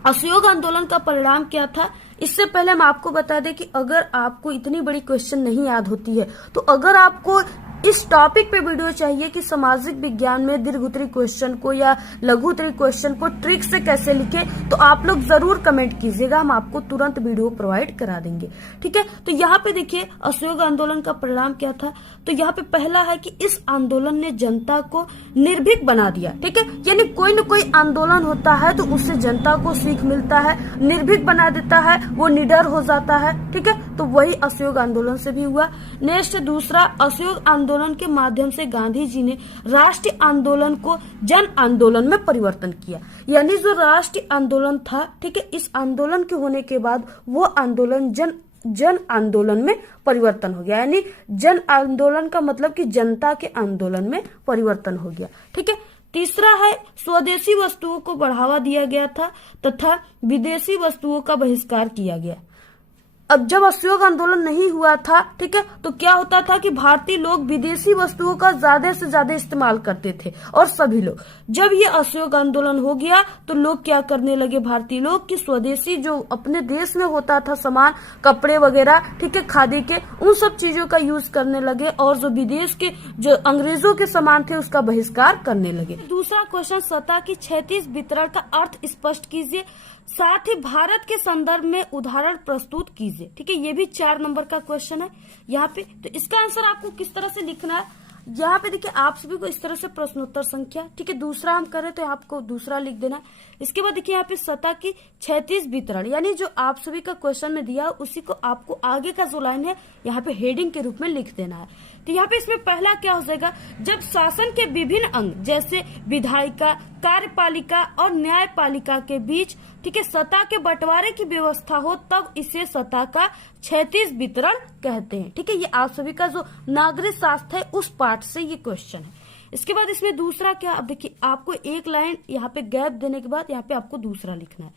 असहयोग आंदोलन का परिणाम क्या था। इससे पहले हम आपको बता दें कि अगर आपको इतनी बड़ी क्वेश्चन नहीं याद होती है, तो अगर आपको इस टॉपिक पे वीडियो चाहिए कि सामाजिक विज्ञान में दीर्घोत्तरी क्वेश्चन को या लघुत्तरी क्वेश्चन को ट्रिक से कैसे लिखे, तो आप लोग जरूर कमेंट कीजिएगा, हम आपको तुरंत वीडियो प्रोवाइड करा देंगे, ठीक है। तो यहाँ पे देखिए असहयोग आंदोलन का परिणाम क्या था। तो यहाँ पे पहला है कि इस आंदोलन ने जनता को निर्भीक बना दिया, ठीक है, यानी कोई न कोई आंदोलन होता है तो उससे जनता को सीख मिलता है, निर्भीक बना देता है, वो निडर हो जाता है, ठीक है। तो वही असहयोग आंदोलन से भी हुआ। नेक्स्ट दूसरा, असहयोग आंदोलन के माध्यम से गांधी जी ने राष्ट्रीय आंदोलन को जन आंदोलन में परिवर्तन किया, यानी जो राष्ट्रीय आंदोलन था, ठीक है, इस आंदोलन के होने के बाद वो आंदोलन जन आंदोलन में परिवर्तन हो गया, यानी जन आंदोलन का मतलब कि जनता के आंदोलन में परिवर्तन हो गया, ठीक है। तीसरा है स्वदेशी वस्तुओं को बढ़ावा दिया गया था तथा विदेशी वस्तुओं का बहिष्कार किया गया। अब जब असहयोग आंदोलन नहीं हुआ था, ठीक है, तो क्या होता था कि भारतीय लोग विदेशी वस्तुओं का ज्यादा से ज्यादा इस्तेमाल करते थे और सभी लोग। जब ये असहयोग आंदोलन हो गया तो लोग क्या करने लगे, भारतीय लोग, कि स्वदेशी जो अपने देश में होता था सामान, कपड़े वगैरह, ठीक है, खादी के, उन सब चीजों का यूज करने लगे और जो विदेश के जो अंग्रेजों के सामान थे उसका बहिष्कार करने लगे। दूसरा क्वेश्चन, सतह की क्षैतिज वितरण का अर्थ स्पष्ट कीजिए, साथ ही भारत के संदर्भ में उदाहरण प्रस्तुत कीजिए, ठीक है। ये भी 4 नंबर का क्वेश्चन है यहाँ पे। तो इसका आंसर आपको किस तरह से लिखना है, यहाँ पे देखिए आप सभी को इस तरह से प्रश्नोत्तर संख्या, ठीक है, दूसरा हम करें तो आपको दूसरा लिख देना है। इसके बाद देखिए यहाँ पे सतह की क्षैतिज वितरण, यानी जो आप सभी का क्वेश्चन में दिया उसी को आपको आगे का जो लाइन है यहाँ पे हेडिंग के रूप में लिख देना है। तो यहाँ पे इसमें पहला क्या हो जाएगा, जब शासन के विभिन्न अंग जैसे विधायिका, कार्यपालिका और न्यायपालिका के बीच, ठीक है, सत्ता के बंटवारे की व्यवस्था हो तब इसे सत्ता का क्षैतिज वितरण कहते हैं। ठीक है, ये आप सभी का जो नागरिक शास्त्र है उस पार्ट से ये क्वेश्चन है। इसके बाद इसमें दूसरा क्या, अब देखिए आपको एक लाइन यहाँ पे गैप देने के बाद यहाँ पे आपको दूसरा लिखना है।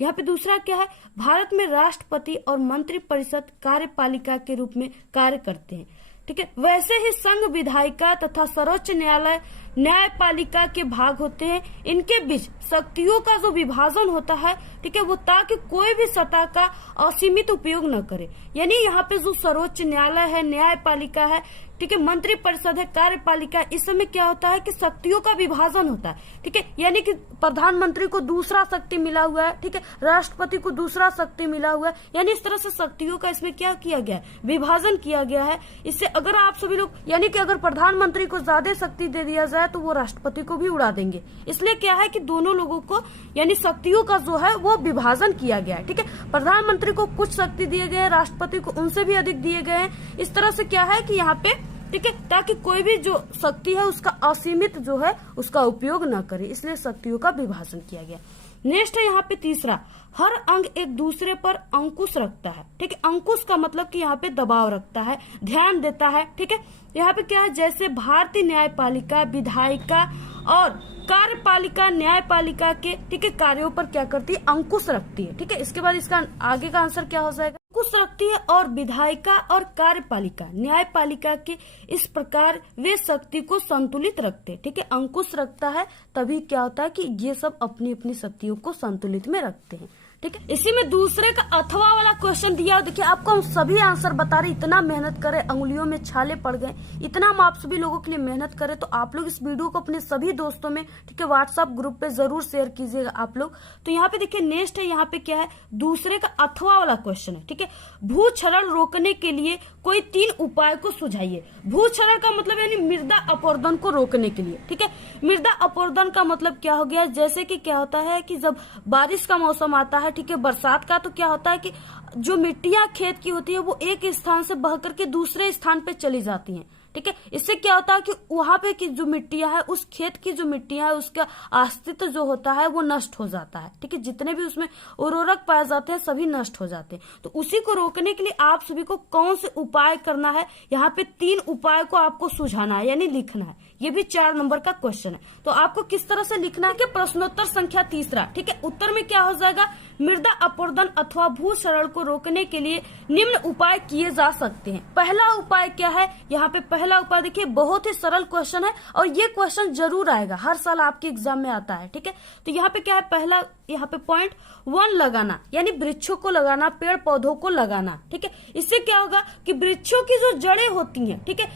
यहाँ पे दूसरा क्या है, भारत में राष्ट्रपति और मंत्रिपरिषद कार्यपालिका के रूप में कार्य करते हैं। ठीक है, वैसे ही संघ विधायिका तथा सर्वोच्च न्यायालय न्यायपालिका के भाग होते हैं। इनके बीच शक्तियों का जो विभाजन होता है, ठीक है, वो ताकि कोई भी सत्ता का असीमित उपयोग न करे। यानी यहाँ पे जो सर्वोच्च न्यायालय है, न्यायपालिका है, ठीक है, मंत्रिपरिषद है, कार्यपालिका, इस समय क्या होता है कि शक्तियों का विभाजन होता है। ठीक है, यानी कि प्रधानमंत्री को दूसरा शक्ति मिला हुआ है, ठीक है, राष्ट्रपति को दूसरा शक्ति मिला हुआ है, यानी इस तरह से शक्तियों का इसमें क्या किया गया है, विभाजन किया गया है। इससे अगर आप सभी लोग, यानी कि अगर प्रधानमंत्री को ज्यादा शक्ति दे दिया जाए तो वो राष्ट्रपति को भी उड़ा देंगे। इसलिए क्या है कि दोनों लोगों को, यानी शक्तियों का जो है वो विभाजन किया गया है। ठीक है, प्रधानमंत्री को कुछ शक्ति दिए गए हैं, राष्ट्रपति को उनसे भी अधिक दिए गए हैं। इस तरह से क्या है कि यहाँ पे, ठीक है, ताकि कोई भी जो शक्ति है उसका असीमित जो है उसका उपयोग न करे, इसलिए शक्तियों का विभाजन किया गया। नेक्स्ट है यहाँ पे तीसरा, हर अंग एक दूसरे पर अंकुश रखता है। ठीक है, अंकुश का मतलब कि यहाँ पे दबाव रखता है, ध्यान देता है। ठीक है, यहाँ पे क्या है, जैसे भारतीय न्यायपालिका विधायिका और कार्यपालिका न्यायपालिका के, ठीक है, कार्यों पर क्या करती है, अंकुश रखती है। ठीक है, इसके बाद इसका आगे का आंसर क्या हो जाएगा, अंकुश रखती है। और विधायिका और कार्यपालिका न्यायपालिका के इस प्रकार वे शक्ति को संतुलित रखते हैं। ठीक है, अंकुश रखता है तभी क्या होता है कि ये सब अपनी अपनी शक्तियों को संतुलित में रखते हैं। ठीक है, इसी में दूसरे का अथवा वाला क्वेश्चन दिया। देखिए आपको हम सभी आंसर बता रहे, इतना मेहनत करे, अंगुलियों में छाले पड़ गए, इतना हम आप सभी लोगों के लिए मेहनत करें, तो आप लोग इस वीडियो को अपने सभी दोस्तों में, ठीक है, व्हाट्सएप ग्रुप पे जरूर शेयर कीजिएगा आप लोग। तो यहाँ पे देखिए नेक्स्ट है, यहाँ पे क्या है, दूसरे का अथवा वाला क्वेश्चन है। ठीक है, भूक्षरण रोकने के लिए कोई 3 उपाय को सुझाइए। भूक्षरण का मतलब यानी मृदा अपरदन को रोकने के लिए। ठीक है, मृदा अपरदन का मतलब क्या हो गया, जैसे कि क्या होता है कि जब बारिश का मौसम आता है, ठीक है, बरसात का, तो क्या होता है कि जो मिट्टियां खेत की होती है वो एक स्थान से बह करके दूसरे स्थान पे चली जाती हैं। ठीक है, इससे क्या होता है कि वहां पे की जो मिट्टियां है, उस खेत की जो मिट्टियां है, उसका अस्तित्व जो होता है वो नष्ट हो जाता है। ठीक है, जितने भी उसमें उर्वरक पाए जाते हैं सभी नष्ट हो जाते हैं। तो उसी को रोकने के लिए आप सभी को कौन से उपाय करना है, यहाँ पे 3 उपाय को आपको सुझाना है, यानी लिखना है। ये भी 4 नंबर का क्वेश्चन है। तो आपको किस तरह से लिखना है कि प्रश्नोत्तर संख्या तीसरा, ठीक है, उत्तर में क्या हो जाएगा, मृदा अपरदन अथवा भूक्षरण को रोकने के लिए निम्न उपाय किए जा सकते हैं। पहला उपाय क्या है, यहाँ पे पहला उपाय देखिए बहुत ही सरल क्वेश्चन है और ये क्वेश्चन जरूर आएगा, हर साल आपके एग्जाम में आता है। ठीक है, तो यहाँ पे क्या है, पहला यहाँ पे पॉइंट 1 लगाना, यानी वृक्षों को लगाना, पेड़ पौधों को लगाना। ठीक है, इससे क्या होगा कि वृक्षों की जो जड़ें होती हैं, ठीक है,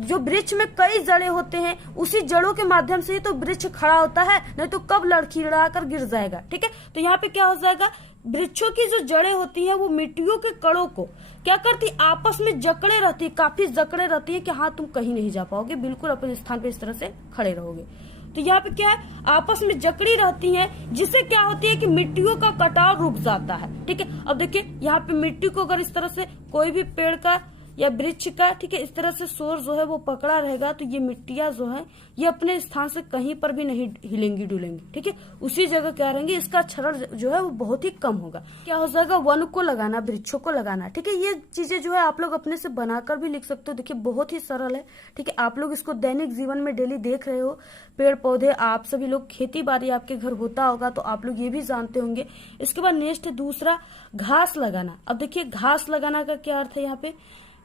जो वृक्ष में कई जड़ें होते हैं, उसी जड़ों के माध्यम से ही तो वृक्ष खड़ा होता है, नहीं तो कब लड़खड़ा कर गिर जाएगा। ठीक है, तो यहाँ पे क्या हो जाएगा, वृक्षों की जो जड़ें होती हैं वो मिट्टियों के कणों को क्या करती, आपस में जकड़े रहती है, काफी जकड़े रहती है कि हाँ तुम कहीं नहीं जा पाओगे, बिल्कुल अपने स्थान पे इस तरह से खड़े रहोगे। तो यहाँ पे क्या है, आपस में जकड़ी रहती हैं, जिससे क्या होती है कि मिट्टियों का कटाव रुक जाता है। ठीक है, अब देखिए यहाँ पे मिट्टी को अगर इस तरह से कोई भी पेड़ का या वृक्ष का, ठीक है, इस तरह से शोर जो है वो पकड़ा रहेगा, तो ये मिट्टियां जो है ये अपने स्थान से कहीं पर भी नहीं हिलेंगी डुलेंगी। ठीक है, उसी जगह क्या रहेंगे, इसका क्षरण जो है वो बहुत ही कम होगा। क्या हो जाएगा, वन को लगाना, वृक्षों को लगाना। ठीक है, ये चीजें जो है आप लोग अपने से बनाकर भी लिख सकते हो। देखिए बहुत ही सरल है। ठीक है, आप लोग इसको दैनिक जीवन में डेली देख रहे हो, पेड़ पौधे, आप सभी लोग खेती बाड़ी आपके घर होता होगा तो आप लोग ये भी जानते होंगे। इसके बाद नेक्स्ट दूसरा, घास लगाना। अब देखिए घास लगाना का क्या अर्थ है यहाँ पे,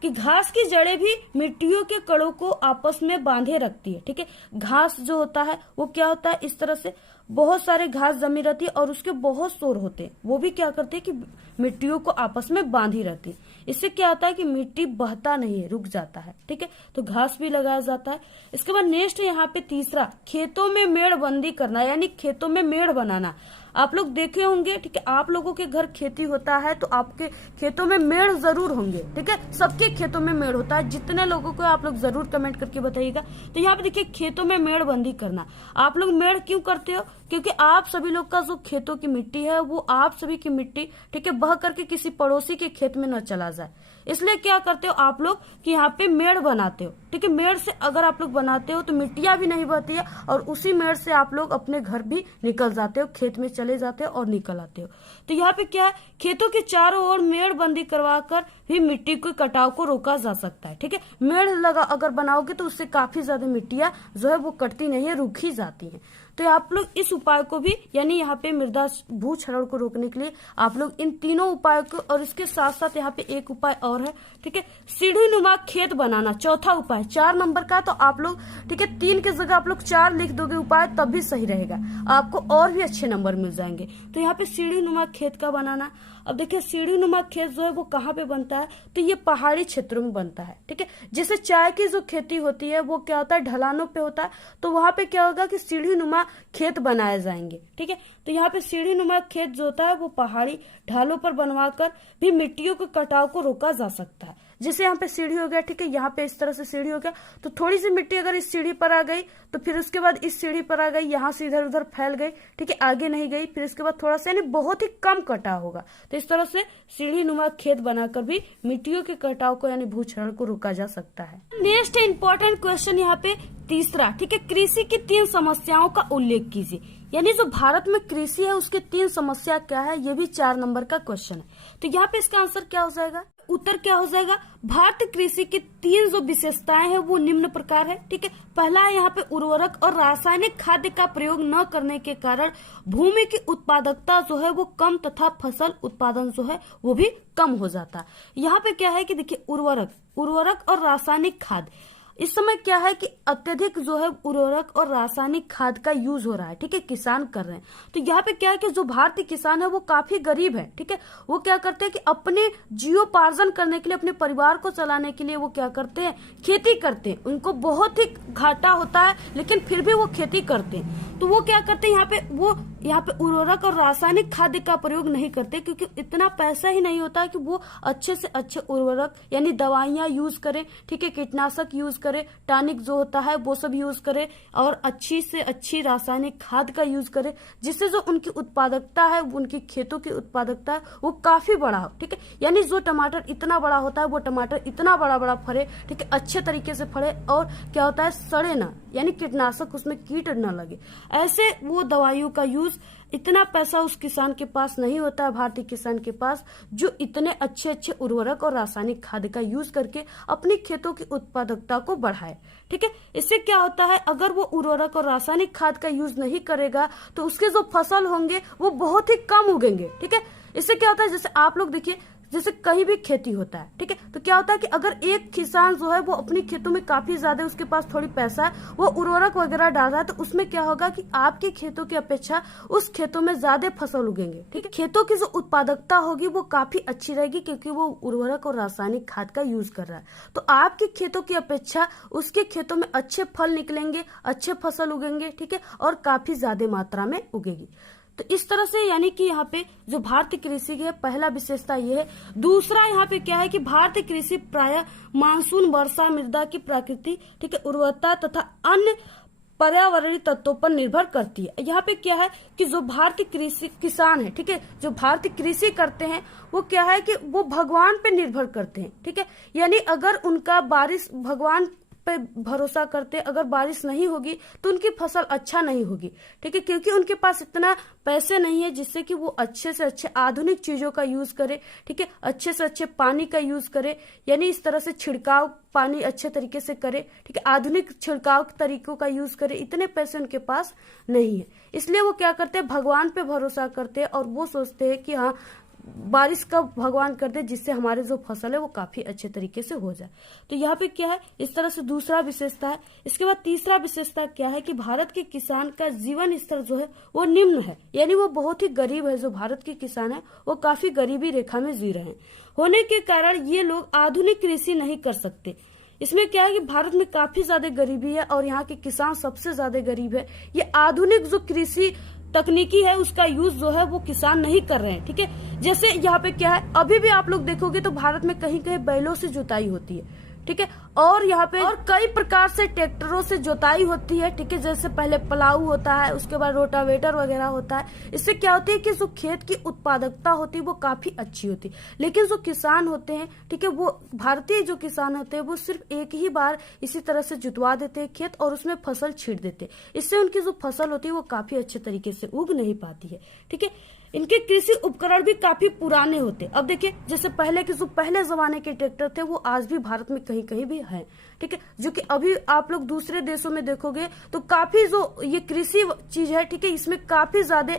कि घास की जड़ें भी मिट्टियों के कणों को आपस में बांधे रखती है। ठीक है, घास जो होता है वो क्या होता है, इस तरह से बहुत सारे घास जमी रहती है और उसके बहुत शोर होते हैं, वो भी क्या करते हैं कि मिट्टियों को आपस में बांधी रहती है। इससे क्या होता है कि मिट्टी बहता नहीं है, रुक जाता है। ठीक है, तो घास भी लगाया जाता है। इसके बाद नेक्स्ट यहाँ पे तीसरा, खेतों में मेड़बंदी करना, यानी खेतों में मेड़ बनाना। आप लोग देखे होंगे, ठीक है, आप लोगों के घर खेती होता है तो आपके खेतों में मेड़ जरूर होंगे। ठीक है, सबके खेतों में मेड़ होता है। जितने लोगों को आप लोग जरूर कमेंट करके बताइएगा। तो यहाँ पे देखिए, खेतों में मेड़बंदी करना। आप लोग मेड़ क्यों करते हो? क्योंकि आप सभी लोग का जो खेतों की मिट्टी है वो आप सभी की मिट्टी, ठीक है, बह करके किसी पड़ोसी के खेत में न चला जाए। इसलिए क्या करते हो आप लोग कि यहाँ पे मेड़ बनाते हो। ठीक है, मेड़ से अगर आप लोग बनाते हो तो मिट्टियां भी नहीं बहती है और उसी मेड़ से आप लोग अपने घर भी निकल जाते हो, खेत में चले जाते हो और निकल आते हो। तो यहाँ पे क्या है, खेतों के चारों ओर मेड़ बंदी करवा कर भी मिट्टी के कटाव को रोका जा सकता है। ठीक है, मेड़ लगा अगर बनाओगे तो उससे काफी ज्यादा मिट्टियां जो है वो कटती नहीं है, रुकी जाती है। तो आप लोग इस उपाय को भी, यानी यहाँ पे मृदा भू क्षरण को रोकने के लिए आप लोग इन तीनों उपायों को, और इसके साथ साथ यहाँ पे एक उपाय और है। ठीक है, सीढ़ी नुमा खेत बनाना, चौथा उपाय, 4 नंबर का। तो आप लोग, ठीक है, 3 की जगह आप लोग 4 लिख दोगे उपाय, तब भी सही रहेगा, आपको और भी अच्छे नंबर मिल जाएंगे। तो यहाँ पे सीढ़ी नुमा खेत का बनाना। अब देखिए, सीढ़ी नुमा खेत जो है वो कहाँ पे बनता है? तो ये पहाड़ी क्षेत्रों में बनता है। ठीक है, जैसे चाय की जो खेती होती है वो क्या होता है, ढलानों पे होता है। तो वहां पे क्या होगा कि सीढ़ी नुमा खेत बनाए जाएंगे। ठीक है, तो यहाँ पे सीढ़ी नुमा खेत जो होता है वो पहाड़ी ढालों पर बनवाकर भी मिट्टियों के कटाव को रोका जा सकता है। जैसे यहाँ पे सीढ़ी हो गया, ठीक है, यहाँ पे इस तरह से सीढ़ी हो गया, तो थोड़ी सी मिट्टी अगर इस सीढ़ी पर आ गई तो फिर उसके बाद इस सीढ़ी पर आ गई, यहाँ से इधर उधर फैल गई, ठीक है, आगे नहीं गई, फिर इसके बाद थोड़ा सा, यानी बहुत ही कम कटाव होगा। तो इस तरह से सीढ़ी नुमा खेत बनाकर भी मिट्टियों के कटाव को, यानी भूक्षरण को रोका जा सकता है। नेक्स्ट इंपॉर्टेंट क्वेश्चन यहाँ पे तीसरा, ठीक है, कृषि की 3 समस्याओं का उल्लेख कीजिए। यानी जो भारत में कृषि है उसके 3 समस्या क्या है, ये भी 4 नंबर का क्वेश्चन है। तो यहाँ पे इसका आंसर क्या हो जाएगा, उत्तर क्या हो जाएगा? भारतीय कृषि की 3 जो विशेषताएं हैं वो निम्न प्रकार है। ठीक है, पहला है यहाँ पे उर्वरक और रासायनिक खाद्य का प्रयोग न करने के कारण भूमि की उत्पादकता जो है वो कम तथा फसल उत्पादन जो है वो भी कम हो जाता है। यहाँ पे क्या है कि देखिए, उर्वरक और रासायनिक खाद, इस समय क्या है कि अत्यधिक जो है उर्वरक और रासायनिक खाद का यूज हो रहा है। ठीक है, किसान कर रहे हैं। तो यहाँ पे क्या है कि जो भारतीय किसान है वो काफी गरीब है। ठीक है, वो क्या करते हैं कि अपने जीवोपार्जन करने के लिए, अपने परिवार को चलाने के लिए वो क्या करते हैं, खेती करते हैं। उनको बहुत ही घाटा होता है लेकिन फिर भी वो खेती करते हैं। तो वो क्या करते हैं, यहाँ पे उर्वरक और रासायनिक खाद्य का प्रयोग नहीं करते, क्योंकि इतना पैसा ही नहीं होता है कि वो अच्छे से अच्छे उर्वरक यानी दवाइयां यूज करें, ठीक है, कीटनाशक यूज करे, टॉनिक जो होता है वो सब यूज करे, और अच्छी से अच्छी रासायनिक खाद का यूज करे, जिससे जो उनकी उत्पादकता है, उनकी खेतों की उत्पादकता है वो काफी बड़ा हो। ठीक है, यानी जो टमाटर इतना बड़ा होता है वो टमाटर इतना बड़ा बड़ा फरे, ठीक है, अच्छे तरीके से फरे, और क्या होता है, सड़े ना, यानी कीटनाशक उसमें कीट न लगे, ऐसे वो दवाइयों का यूज। इतना पैसा उस किसान के पास नहीं होता है, भारतीय किसान के पास, जो इतने अच्छे अच्छे उर्वरक और रासायनिक खाद का यूज करके अपनी खेतों की उत्पादकता को बढ़ाए। ठीक है, इससे क्या होता है, अगर वो उर्वरक और रासायनिक खाद का यूज नहीं करेगा तो उसके जो फसल होंगे वो बहुत ही कम उगेंगे। ठीक है, इससे क्या होता है, जैसे आप लोग देखिए, जैसे कहीं भी खेती होता है, ठीक है, तो क्या होता है कि अगर एक किसान जो है वो अपनी खेतों में काफी ज्यादा, उसके पास थोड़ी पैसा है, वो उर्वरक वगैरह डाल रहा है, तो उसमें क्या होगा कि आपके खेतों की अपेक्षा उस खेतों में ज्यादा फसल उगेंगे। ठीक है, खेतों की जो उत्पादकता होगी वो काफी अच्छी रहेगी, क्योंकि वो उर्वरक और रासायनिक खाद का यूज कर रहा है। तो आपके खेतों की अपेक्षा उसके खेतों में अच्छे फल निकलेंगे, अच्छे फसल उगेंगे, ठीक है, और काफी ज्यादा मात्रा में उगेगी। तो इस तरह से, यानी कि यहाँ पे जो भारतीय कृषि की पहला विशेषता ये है। दूसरा यहाँ पे क्या है कि भारतीय कृषि प्रायः मानसून, वर्षा, मृदा की प्रकृति, ठीक है, उर्वरता तथा अन्य पर्यावरणीय तत्वों पर निर्भर करती है। यहाँ पे क्या है कि जो भारतीय कृषि किसान है, ठीक है, जो भारतीय कृषि करते हैं वो क्या है कि वो भगवान पे निर्भर करते हैं। ठीक है, यानी अगर उनका बारिश, भगवान पे भरोसा करते, अगर बारिश नहीं होगी तो उनकी फसल अच्छा नहीं होगी। ठीक है, क्योंकि उनके पास इतना पैसे नहीं है जिससे कि वो अच्छे से अच्छे आधुनिक चीजों का यूज करे, ठीक है, अच्छे से अच्छे पानी का यूज करे, यानी इस तरह से छिड़काव पानी अच्छे तरीके से करे, ठीक है, आधुनिक छिड़काव तरीकों का यूज करे, इतने पैसे उनके पास नहीं है। इसलिए वो क्या करते हैं, भगवान पे भरोसा करते हैं, और वो सोचते हैं कि हाँ, बारिश का भगवान कर दे, जिससे हमारे जो फसल है वो काफी अच्छे तरीके से हो जाए। तो यहाँ पे क्या है, इस तरह से दूसरा विशेषता है। इसके बाद तीसरा विशेषता क्या है कि भारत के किसान का जीवन स्तर जो है वो निम्न है, यानी वो बहुत ही गरीब है। जो भारत के किसान है वो काफी गरीबी रेखा में जी रहे हैं, होने के कारण ये लोग आधुनिक कृषि नहीं कर सकते। इसमें क्या है कि भारत में काफी ज्यादा गरीबी है और यहाँ के किसान सबसे ज्यादा गरीब है। ये आधुनिक जो कृषि तकनीकी है उसका यूज जो है वो किसान नहीं कर रहे हैं, ठीक है। जैसे यहाँ पे क्या है, अभी भी आप लोग देखोगे तो भारत में कहीं कहीं बैलों से जुताई होती है, ठीक है, और यहाँ पे और कई प्रकार से ट्रैक्टरों से जुताई होती है, ठीक है। जैसे पहले प्लाऊ होता है, उसके बाद रोटावेटर वगैरह होता है। इससे क्या होती है कि जो खेत की उत्पादकता होती है वो काफी अच्छी होती है। लेकिन जो किसान होते हैं, ठीक है, वो भारतीय जो किसान होते हैं वो सिर्फ एक ही बार इसी तरह से जुतवा देते हैं खेत और उसमें फसल छींट देते हैं। इससे उनकी जो फसल होती है वो काफी अच्छे तरीके से उग नहीं पाती है, ठीक है। इनके कृषि उपकरण भी काफी पुराने होते। अब देखिए, जैसे पहले के जो पहले जमाने के ट्रैक्टर थे वो आज भी भारत में कहीं कहीं भी है, ठीक है, जो कि अभी आप लोग दूसरे देशों में देखोगे तो काफी जो ये कृषि चीज है, ठीक है, इसमें काफी ज्यादा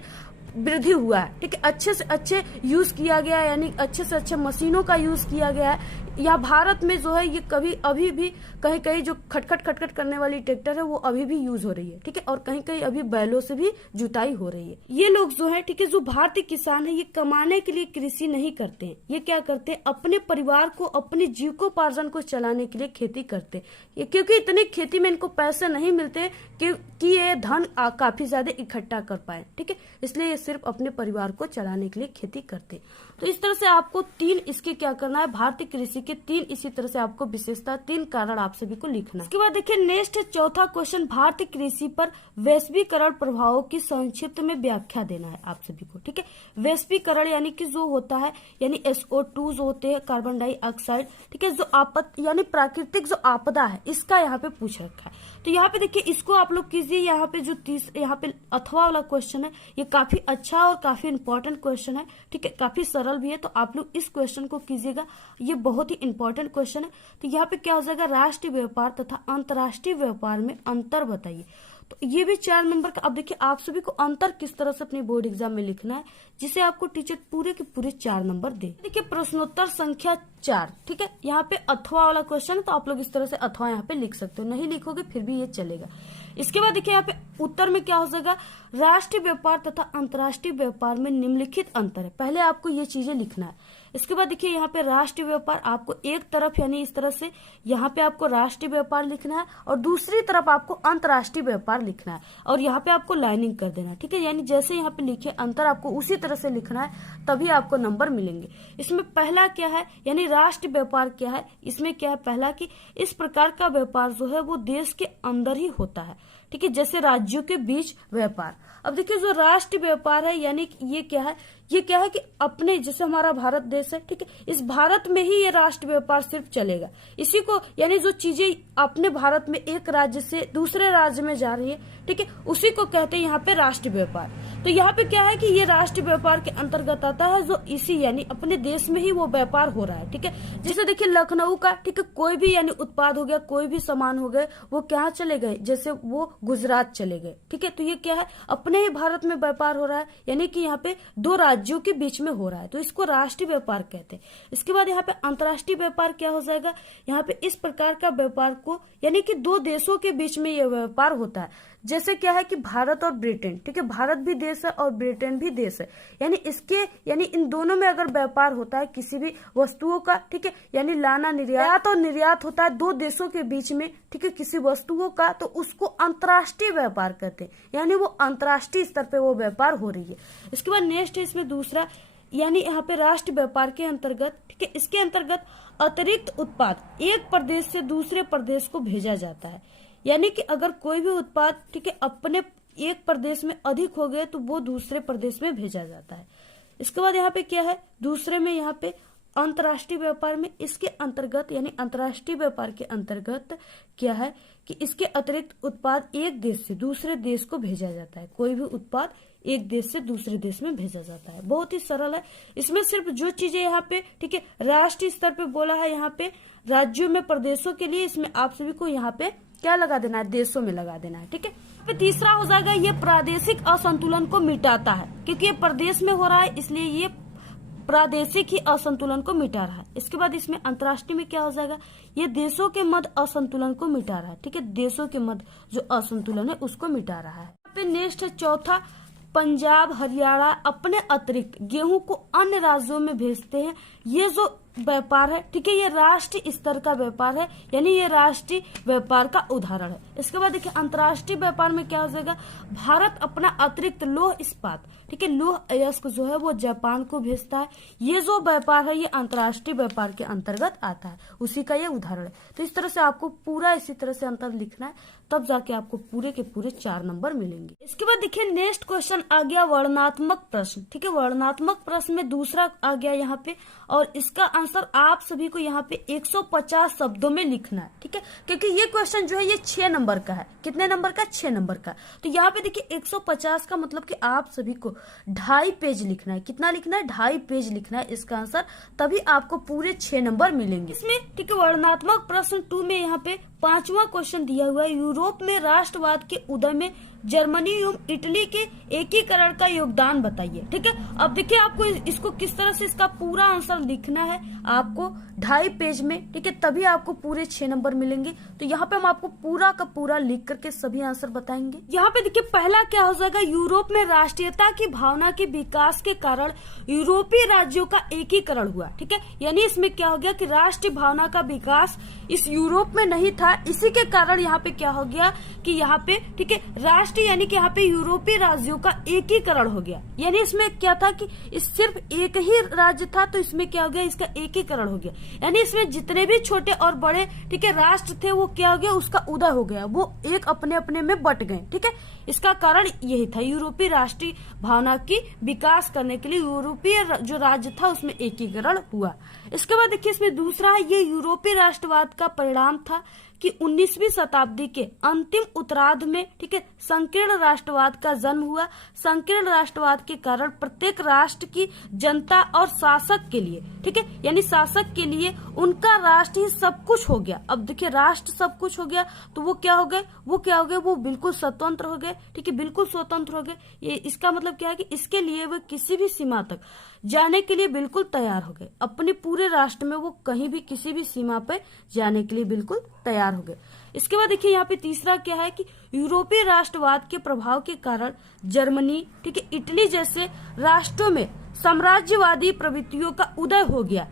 वृद्धि हुआ है, ठीक है। अच्छे से अच्छे यूज किया गया है, यानी अच्छे से अच्छे मशीनों का यूज किया गया है। या भारत में जो है ये कभी अभी भी कहीं कहीं जो खटखट करने वाली ट्रैक्टर है वो अभी भी यूज हो रही है, ठीक है, और कहीं कहीं अभी बैलों से भी जुताई हो रही है। ये लोग जो है, ठीक है, जो भारतीय किसान है ये कमाने के लिए कृषि नहीं करते हैं। ये क्या करते हैं, अपने परिवार को, अपने जीविकोपार्जन को चलाने के लिए खेती करते हैं, क्योंकि इतनी खेती में इनको पैसे नहीं मिलते कि ये धन काफी ज्यादा इकट्ठा कर पाए, ठीक है। इसलिए ये सिर्फ अपने परिवार को चलाने के लिए खेती करते। तो इस तरह से आपको 3 इसके क्या करना है, भारतीय कृषि के 3 इसी तरह से आपको विशेषता, 3 कारण आप सभी को लिखना है। इसके बाद देखिए नेक्स्ट है चौथा क्वेश्चन, भारतीय कृषि पर वैश्वीकरण प्रभावों की संक्षिप्त में व्याख्या देना है आप सभी को, ठीक है। वैश्वीकरण यानी कि जो होता है, यानी SO2 जो होते हैं, कार्बन डाइऑक्साइड, ठीक है, जो यानी प्राकृतिक जो आपदा है इसका यहाँ पे पूछ रखा है। तो यहाँ पे देखिए इसको आप लोग कीजिए। यहाँ पे जो यहाँ पे अथवा वाला क्वेश्चन है ये काफी अच्छा और काफी इंपॉर्टेंट क्वेश्चन है, ठीक है, काफी सरल भी है। तो आप लोग इस क्वेश्चन को कीजिएगा, ये बहुत ही इंपॉर्टेंट क्वेश्चन है। तो यहाँ पे क्या हो जाएगा, राष्ट्रीय व्यापार तथा अंतर्राष्ट्रीय व्यापार में अंतर बताइए। तो ये भी 4 नंबर का। अब देखिए आप सभी को अंतर किस तरह से अपनी बोर्ड एग्जाम में लिखना है, जिसे आपको टीचर पूरे के पूरे 4 नंबर दे। देखिए प्रश्नोत्तर संख्या 4, ठीक है, यहाँ पे अथवा वाला क्वेश्चन है, तो आप लोग इस तरह से अथवा यहाँ पे लिख सकते हो, नहीं लिखोगे फिर भी ये चलेगा। इसके बाद देखिए यहाँ पे उत्तर में क्या हो जाएगा, राष्ट्रीय व्यापार तथा अंतर्राष्ट्रीय व्यापार में निम्नलिखित अंतर है। पहले आपको ये चीजें लिखना है। इसके बाद देखिए यहाँ पे राष्ट्रीय व्यापार आपको एक तरफ यानी इस तरह से यहाँ पे आपको राष्ट्रीय व्यापार लिखना है और दूसरी तरफ आपको अंतर्राष्ट्रीय व्यापार लिखना है और यहाँ पे आपको लाइनिंग कर देना है, ठीक है। यानी जैसे यहाँ पे लिखे अंतर आपको उसी तरह से लिखना है, तभी आपको नंबर मिलेंगे। इसमें पहला क्या है, यानी राष्ट्रीय व्यापार क्या है, इसमें क्या है, पहला कि इस प्रकार का व्यापार जो है वो देश के अंदर ही होता है, ठीक है, जैसे राज्यों के बीच व्यापार। अब देखिए जो राष्ट्रीय व्यापार है यानी ये क्या है, ये क्या है कि अपने, जैसे हमारा भारत देश है, ठीक है, इस भारत में ही ये राष्ट्रीय व्यापार सिर्फ चलेगा। इसी को यानी जो चीजें अपने भारत में एक राज्य से दूसरे राज्य में जा रही है, ठीक है, उसी को कहते हैं यहाँ पे राष्ट्रीय व्यापार। तो यहाँ पे क्या है कि ये राष्ट्रीय व्यापार के अंतर्गत आता है, जो इसी यानी अपने देश में ही वो व्यापार हो रहा है, ठीक है। जैसे देखिए लखनऊ का, ठीक है, कोई भी यानी उत्पाद हो गया, कोई भी सामान हो गए, वो क्या चले गए, जैसे वो गुजरात चले गए, ठीक है। तो ये क्या है, अपने ही भारत में व्यापार हो रहा है, यानी कि यहाँ पे 2 राज्यों के बीच में हो रहा है, तो इसको राष्ट्रीय व्यापार कहते हैं। इसके बाद यहाँ पे अंतर्राष्ट्रीय व्यापार क्या हो जाएगा, यहाँ पे इस प्रकार का व्यापार को यानी कि 2 देशों के बीच में यह व्यापार होता है। जैसे क्या है कि भारत और ब्रिटेन, ठीक है, भारत भी देश है और ब्रिटेन भी देश है, यानी इन दोनों में अगर व्यापार होता है किसी भी वस्तुओं का, ठीक है, यानी लाना निर्यात और निर्यात होता है 2 देशों के बीच में, ठीक है, किसी वस्तुओं का, तो उसको अंतर्राष्ट्रीय व्यापार कहते हैं, यानी वो अंतर्राष्ट्रीय स्तर पे वो व्यापार हो रही है। इसके बाद नेक्स्ट है इसमें दूसरा, यानी यहाँ पे राष्ट्रीय व्यापार के अंतर्गत, ठीक है, इसके अंतर्गत अतिरिक्त उत्पाद एक प्रदेश से दूसरे प्रदेश को भेजा जाता है। यानी कि अगर कोई भी उत्पाद, ठीक है, अपने एक प्रदेश में अधिक हो गए तो वो दूसरे प्रदेश में भेजा जाता है। इसके बाद यहाँ पे क्या है, दूसरे में यहाँ पे अंतर्राष्ट्रीय व्यापार में इसके अंतर्गत यानी अंतर्राष्ट्रीय व्यापार के अंतर्गत क्या है कि इसके अतिरिक्त उत्पाद एक देश से दूसरे देश को भेजा जाता है। कोई भी उत्पाद एक देश से दूसरे देश में भेजा जाता है। बहुत ही सरल है। इसमें सिर्फ जो चीजें यहाँ पे, ठीक है, राष्ट्रीय स्तर पे बोला है, यहाँ पे राज्यों में प्रदेशों के लिए, इसमें आप सभी को यहाँ पे क्या लगा देना है, देशों में लगा देना है, ठीक है। तीसरा हो जाएगा ये प्रादेशिक असंतुलन को मिटाता है, क्योंकि ये प्रदेश में हो रहा है इसलिए ये प्रादेशिक ही असंतुलन को मिटा रहा है। इसके बाद इसमें अंतर्राष्ट्रीय में क्या हो जाएगा, ये देशों के मध्य असंतुलन को मिटा रहा है। ठीक है, देशों के मध्य जो असंतुलन है उसको मिटा रहा है। यहाँ पे नेक्स्ट है चौथा, पंजाब हरियाणा अपने अतिरिक्त गेहूं को अन्य राज्यों में भेजते हैं। ये जो व्यापार है, ठीक है, ये राष्ट्रीय स्तर का व्यापार है, यानी ये राष्ट्रीय व्यापार का उदाहरण है। इसके बाद देखिए अंतर्राष्ट्रीय व्यापार में क्या हो जाएगा, भारत अपना अतिरिक्त लौह इस्पात, ठीक है, लौह अयस्क जो है वो जापान को भेजता है। ये जो व्यापार है ये अंतर्राष्ट्रीय व्यापार के अंतर्गत आता है, उसी का ये उदाहरण है। तो इस तरह से आपको पूरा इसी तरह से अंतर लिखना है, तब जाके आपको पूरे के पूरे 4 नंबर मिलेंगे। इसके बाद देखिए नेक्स्ट क्वेश्चन आ गया वर्णनात्मक प्रश्न। ठीक है, वर्णनात्मक प्रश्न में दूसरा आ गया यहाँ पे, और इसका आंसर आप सभी को यहाँ पे 150 शब्दों में लिखना है। ठीक है, क्योंकि ये क्वेश्चन जो है ये 6 नंबर का है। कितने नंबर का, 6 नंबर का। तो यहाँ पे देखिए 150 का मतलब कि आप सभी को 2.5 पेज लिखना है। कितना लिखना है, 2.5 पेज लिखना है इसका आंसर, तभी आपको पूरे 6 नंबर मिलेंगे इसमें। ठीक है, वर्णनात्मक प्रश्न 2 में यहाँ पे 5वां क्वेश्चन दिया हुआ है, यूरोप में राष्ट्रवाद के उदय में जर्मनी एवं इटली के एकीकरण का योगदान बताइए। ठीक है, अब देखिए आपको इसको किस तरह से इसका पूरा आंसर लिखना है, आपको 2.5 पेज में। ठीक है, तभी आपको पूरे 6 नंबर मिलेंगे। तो यहाँ पे हम आपको पूरा का पूरा लिख करके सभी आंसर बताएंगे। यहाँ पे देखिए पहला क्या हो जाएगा, यूरोप में राष्ट्रीयता की भावना के विकास के कारण यूरोपीय राज्यों का एकीकरण हुआ। ठीक है, यानी इसमें क्या हो गया कि राष्ट्रीय भावना का विकास इस यूरोप में नहीं था, इसी के कारण यहाँ पे क्या हो गया कि यहाँ पे, ठीक है, राष्ट्रीय यानी कि यहाँ पे यूरोपीय राज्यों का एकीकरण हो गया। यानी इसमें क्या था कि इस सिर्फ एक ही राज्य था, तो इसमें क्या हो गया, इसका एकीकरण हो गया। यानी इसमें जितने भी छोटे और बड़े, ठीक है, राष्ट्र थे वो क्या हो गया, उसका उदय हो गया, वो एक अपने अपने में बट गए। ठीक है, इसका कारण यही था, यूरोपीय राष्ट्रीय भावना की विकास करने के लिए यूरोपीय जो राज्य था उसमें एकीकरण हुआ। इसके बाद देखिए इसमें दूसरा है, ये यूरोपीय राष्ट्रवाद का परिणाम था कि 19वीं शताब्दी के अंतिम उत्तरार्ध में, ठीक है, संकीर्ण राष्ट्रवाद का जन्म हुआ। संकीर्ण राष्ट्रवाद के कारण प्रत्येक राष्ट्र की जनता और शासक के लिए, ठीक है, यानी शासक के लिए उनका राष्ट्र ही सब कुछ हो गया। अब देखिए राष्ट्र सब कुछ हो गया तो वो क्या हो गए, वो बिल्कुल स्वतंत्र हो गए। ठीक है, बिल्कुल स्वतंत्र हो गए। ये इसका मतलब क्या है कि इसके लिए वो किसी भी सीमा तक जाने के लिए बिल्कुल तैयार हो गए। अपने पूरे राष्ट्र में वो कहीं भी किसी भी सीमा पे जाने के लिए बिल्कुल तैयार हो गए। इसके बाद देखिए यहाँ पे तीसरा क्या है कि यूरोपीय राष्ट्रवाद के प्रभाव के कारण जर्मनी, ठीक है, इटली जैसे राष्ट्रों में साम्राज्यवादी प्रवृत्तियों का उदय हो गया।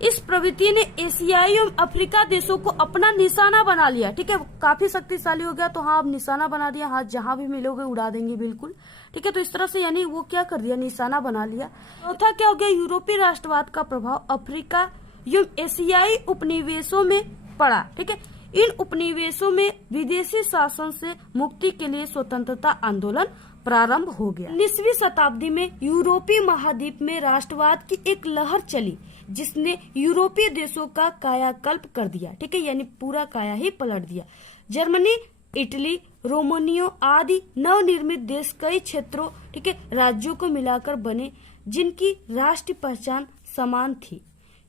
इस प्रवृत्ति ने एशियाई एवं अफ्रीका देशों को अपना निशाना बना लिया। ठीक है, काफी शक्तिशाली हो गया, तो हाँ अब निशाना बना दिया, हाँ जहां भी मिलोगे उड़ा देंगे बिल्कुल। ठीक है, तो इस तरह से यानी वो क्या कर दिया, निशाना बना लिया। चौथा क्या हो गया, यूरोपीय राष्ट्रवाद का प्रभाव अफ्रीका एवं एशियाई उपनिवेशों में पड़ा। ठीक है, इन उपनिवेशों में विदेशी शासन से मुक्ति के लिए स्वतंत्रता आंदोलन प्रारंभ हो गया। 19वीं शताब्दी में यूरोपीय महाद्वीप में राष्ट्रवाद की एक लहर चली जिसने यूरोपीय देशों का कायाकल्प कर दिया। ठीक है, यानी पूरा काया ही पलट दिया। जर्मनी, इटली, रोमानिया आदि नवनिर्मित देश कई क्षेत्रों, ठीक है, राज्यों को मिलाकर बने जिनकी राष्ट्रीय पहचान समान थी।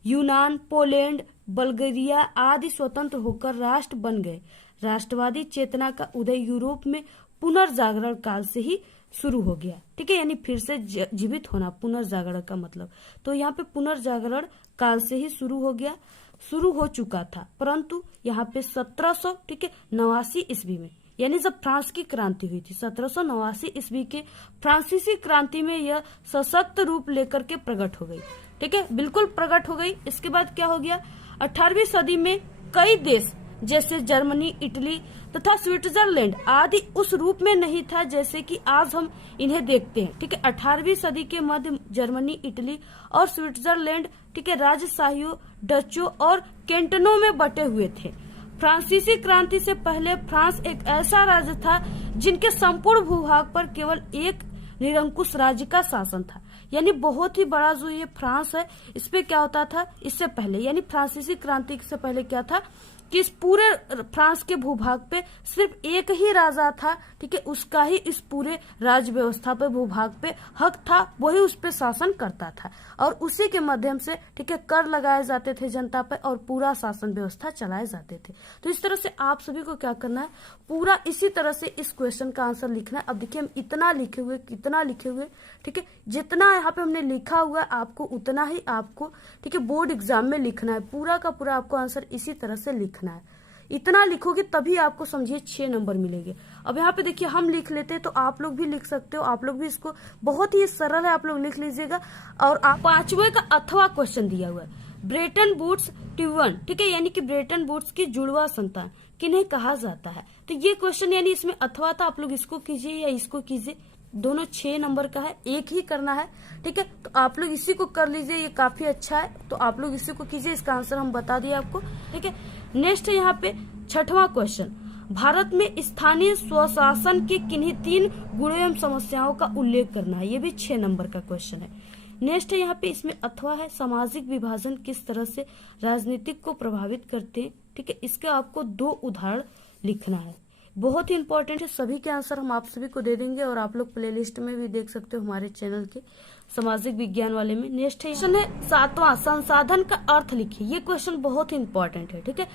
यूनान, पोलैंड, बल्गेरिया आदि स्वतंत्र होकर राष्ट्र बन गए। राष्ट्रवादी चेतना का उदय यूरोप में पुनर्जागरण काल से ही शुरू हो गया। ठीक है, यानी फिर से जीवित होना, पुनर्जागरण का मतलब, तो यहाँ पे पुनर्जागरण काल से ही शुरू हो चुका था, परंतु यहाँ पे 1700, ठीक है, 89 ईस्वी में, यानी जब फ्रांस की क्रांति हुई थी 1789 ईस्वी के फ्रांसीसी क्रांति में यह सशक्त रूप लेकर के प्रकट हो गई। ठीक है, बिल्कुल प्रकट हो गई। इसके बाद क्या हो गया, 18वीं सदी में कई देश जैसे जर्मनी, इटली तथा स्विट्जरलैंड आदि उस रूप में नहीं था जैसे कि आज हम इन्हें देखते हैं। ठीक है, 18वीं सदी के मध्य जर्मनी, इटली और स्विट्जरलैंड, ठीक है, राजशाहियों, डचों और कैंटनों में बटे हुए थे। फ्रांसीसी क्रांति से पहले फ्रांस एक ऐसा राज्य था जिनके संपूर्ण भूभाग पर केवल एक निरंकुश राज्य का शासन था। यानी बहुत ही बड़ा जो ये फ्रांस है, इस पे क्या होता था इससे पहले, यानी फ्रांसीसी क्रांति से पहले क्या था कि इस पूरे फ्रांस के भूभाग पे सिर्फ एक ही राजा था, ठीक है, उसका ही इस पूरे राज व्यवस्था पे भूभाग पे हक था, वही उस पे शासन करता था और उसी के माध्यम से, ठीक है, कर लगाए जाते थे जनता पे और पूरा शासन व्यवस्था चलाए जाते थे। तो इस तरह से आप सभी को क्या करना है, पूरा इसी तरह से इस क्वेश्चन का आंसर लिखना है। अब देखिए हम इतना लिखे हुए, कितना लिखे हुए, ठीक है, जितना यहाँ पे हमने लिखा हुआ आपको उतना ही आपको, ठीक है, बोर्ड एग्जाम में लिखना है। पूरा का पूरा आपको आंसर इसी तरह से लिखना है। इतना लिखोगे तभी आपको समझिए 6 नंबर मिलेंगे। अब यहाँ पे देखिए हम लिख लेते हैं तो आप लोग भी लिख सकते हो, आप लोग भी इसको, बहुत ही सरल है, आप लोग लिख लीजिएगा। और आप 5वें का अथवा क्वेश्चन दिया हुआ है, ब्रेटन वुड्स ट्यूवन, ठीक है, यानी कि ब्रेटन वुड्स की जुड़वा संतान किन्हें कहा जाता है। तो ये क्वेश्चन यानी इसमें अथवा था, आप लोग इसको कीजिए या इसको कीजिए, दोनों 6 नंबर का है, एक ही करना है, ठीक है। तो आप लोग इसी को कर लीजिए, ये काफी अच्छा है, तो आप लोग इसी को कीजिए। इसका आंसर हम बता दिए आपको, ठीक है। नेक्स्ट है यहाँ पे 6वां क्वेश्चन, भारत में स्थानीय स्वशासन की किन्हीं 3 गुणों एवं समस्याओं का उल्लेख करना है। ये भी 6 नंबर का क्वेश्चन है। नेक्स्ट है यहाँ पे, इसमें अथवा है, सामाजिक विभाजन किस तरह से राजनीतिक को प्रभावित करते हैं, ठीक है। इसका आपको 2 उदाहरण लिखना है, बहुत ही इंपॉर्टेंट है। सभी के आंसर हम आप सभी को दे देंगे और आप लोग प्लेलिस्ट में भी देख सकते हो हमारे चैनल के सामाजिक विज्ञान वाले में। नेक्स्ट क्वेश्चन है 7वां, संसाधन का अर्थ लिखिए। ये क्वेश्चन बहुत ही इंपॉर्टेंट है, ठीक है।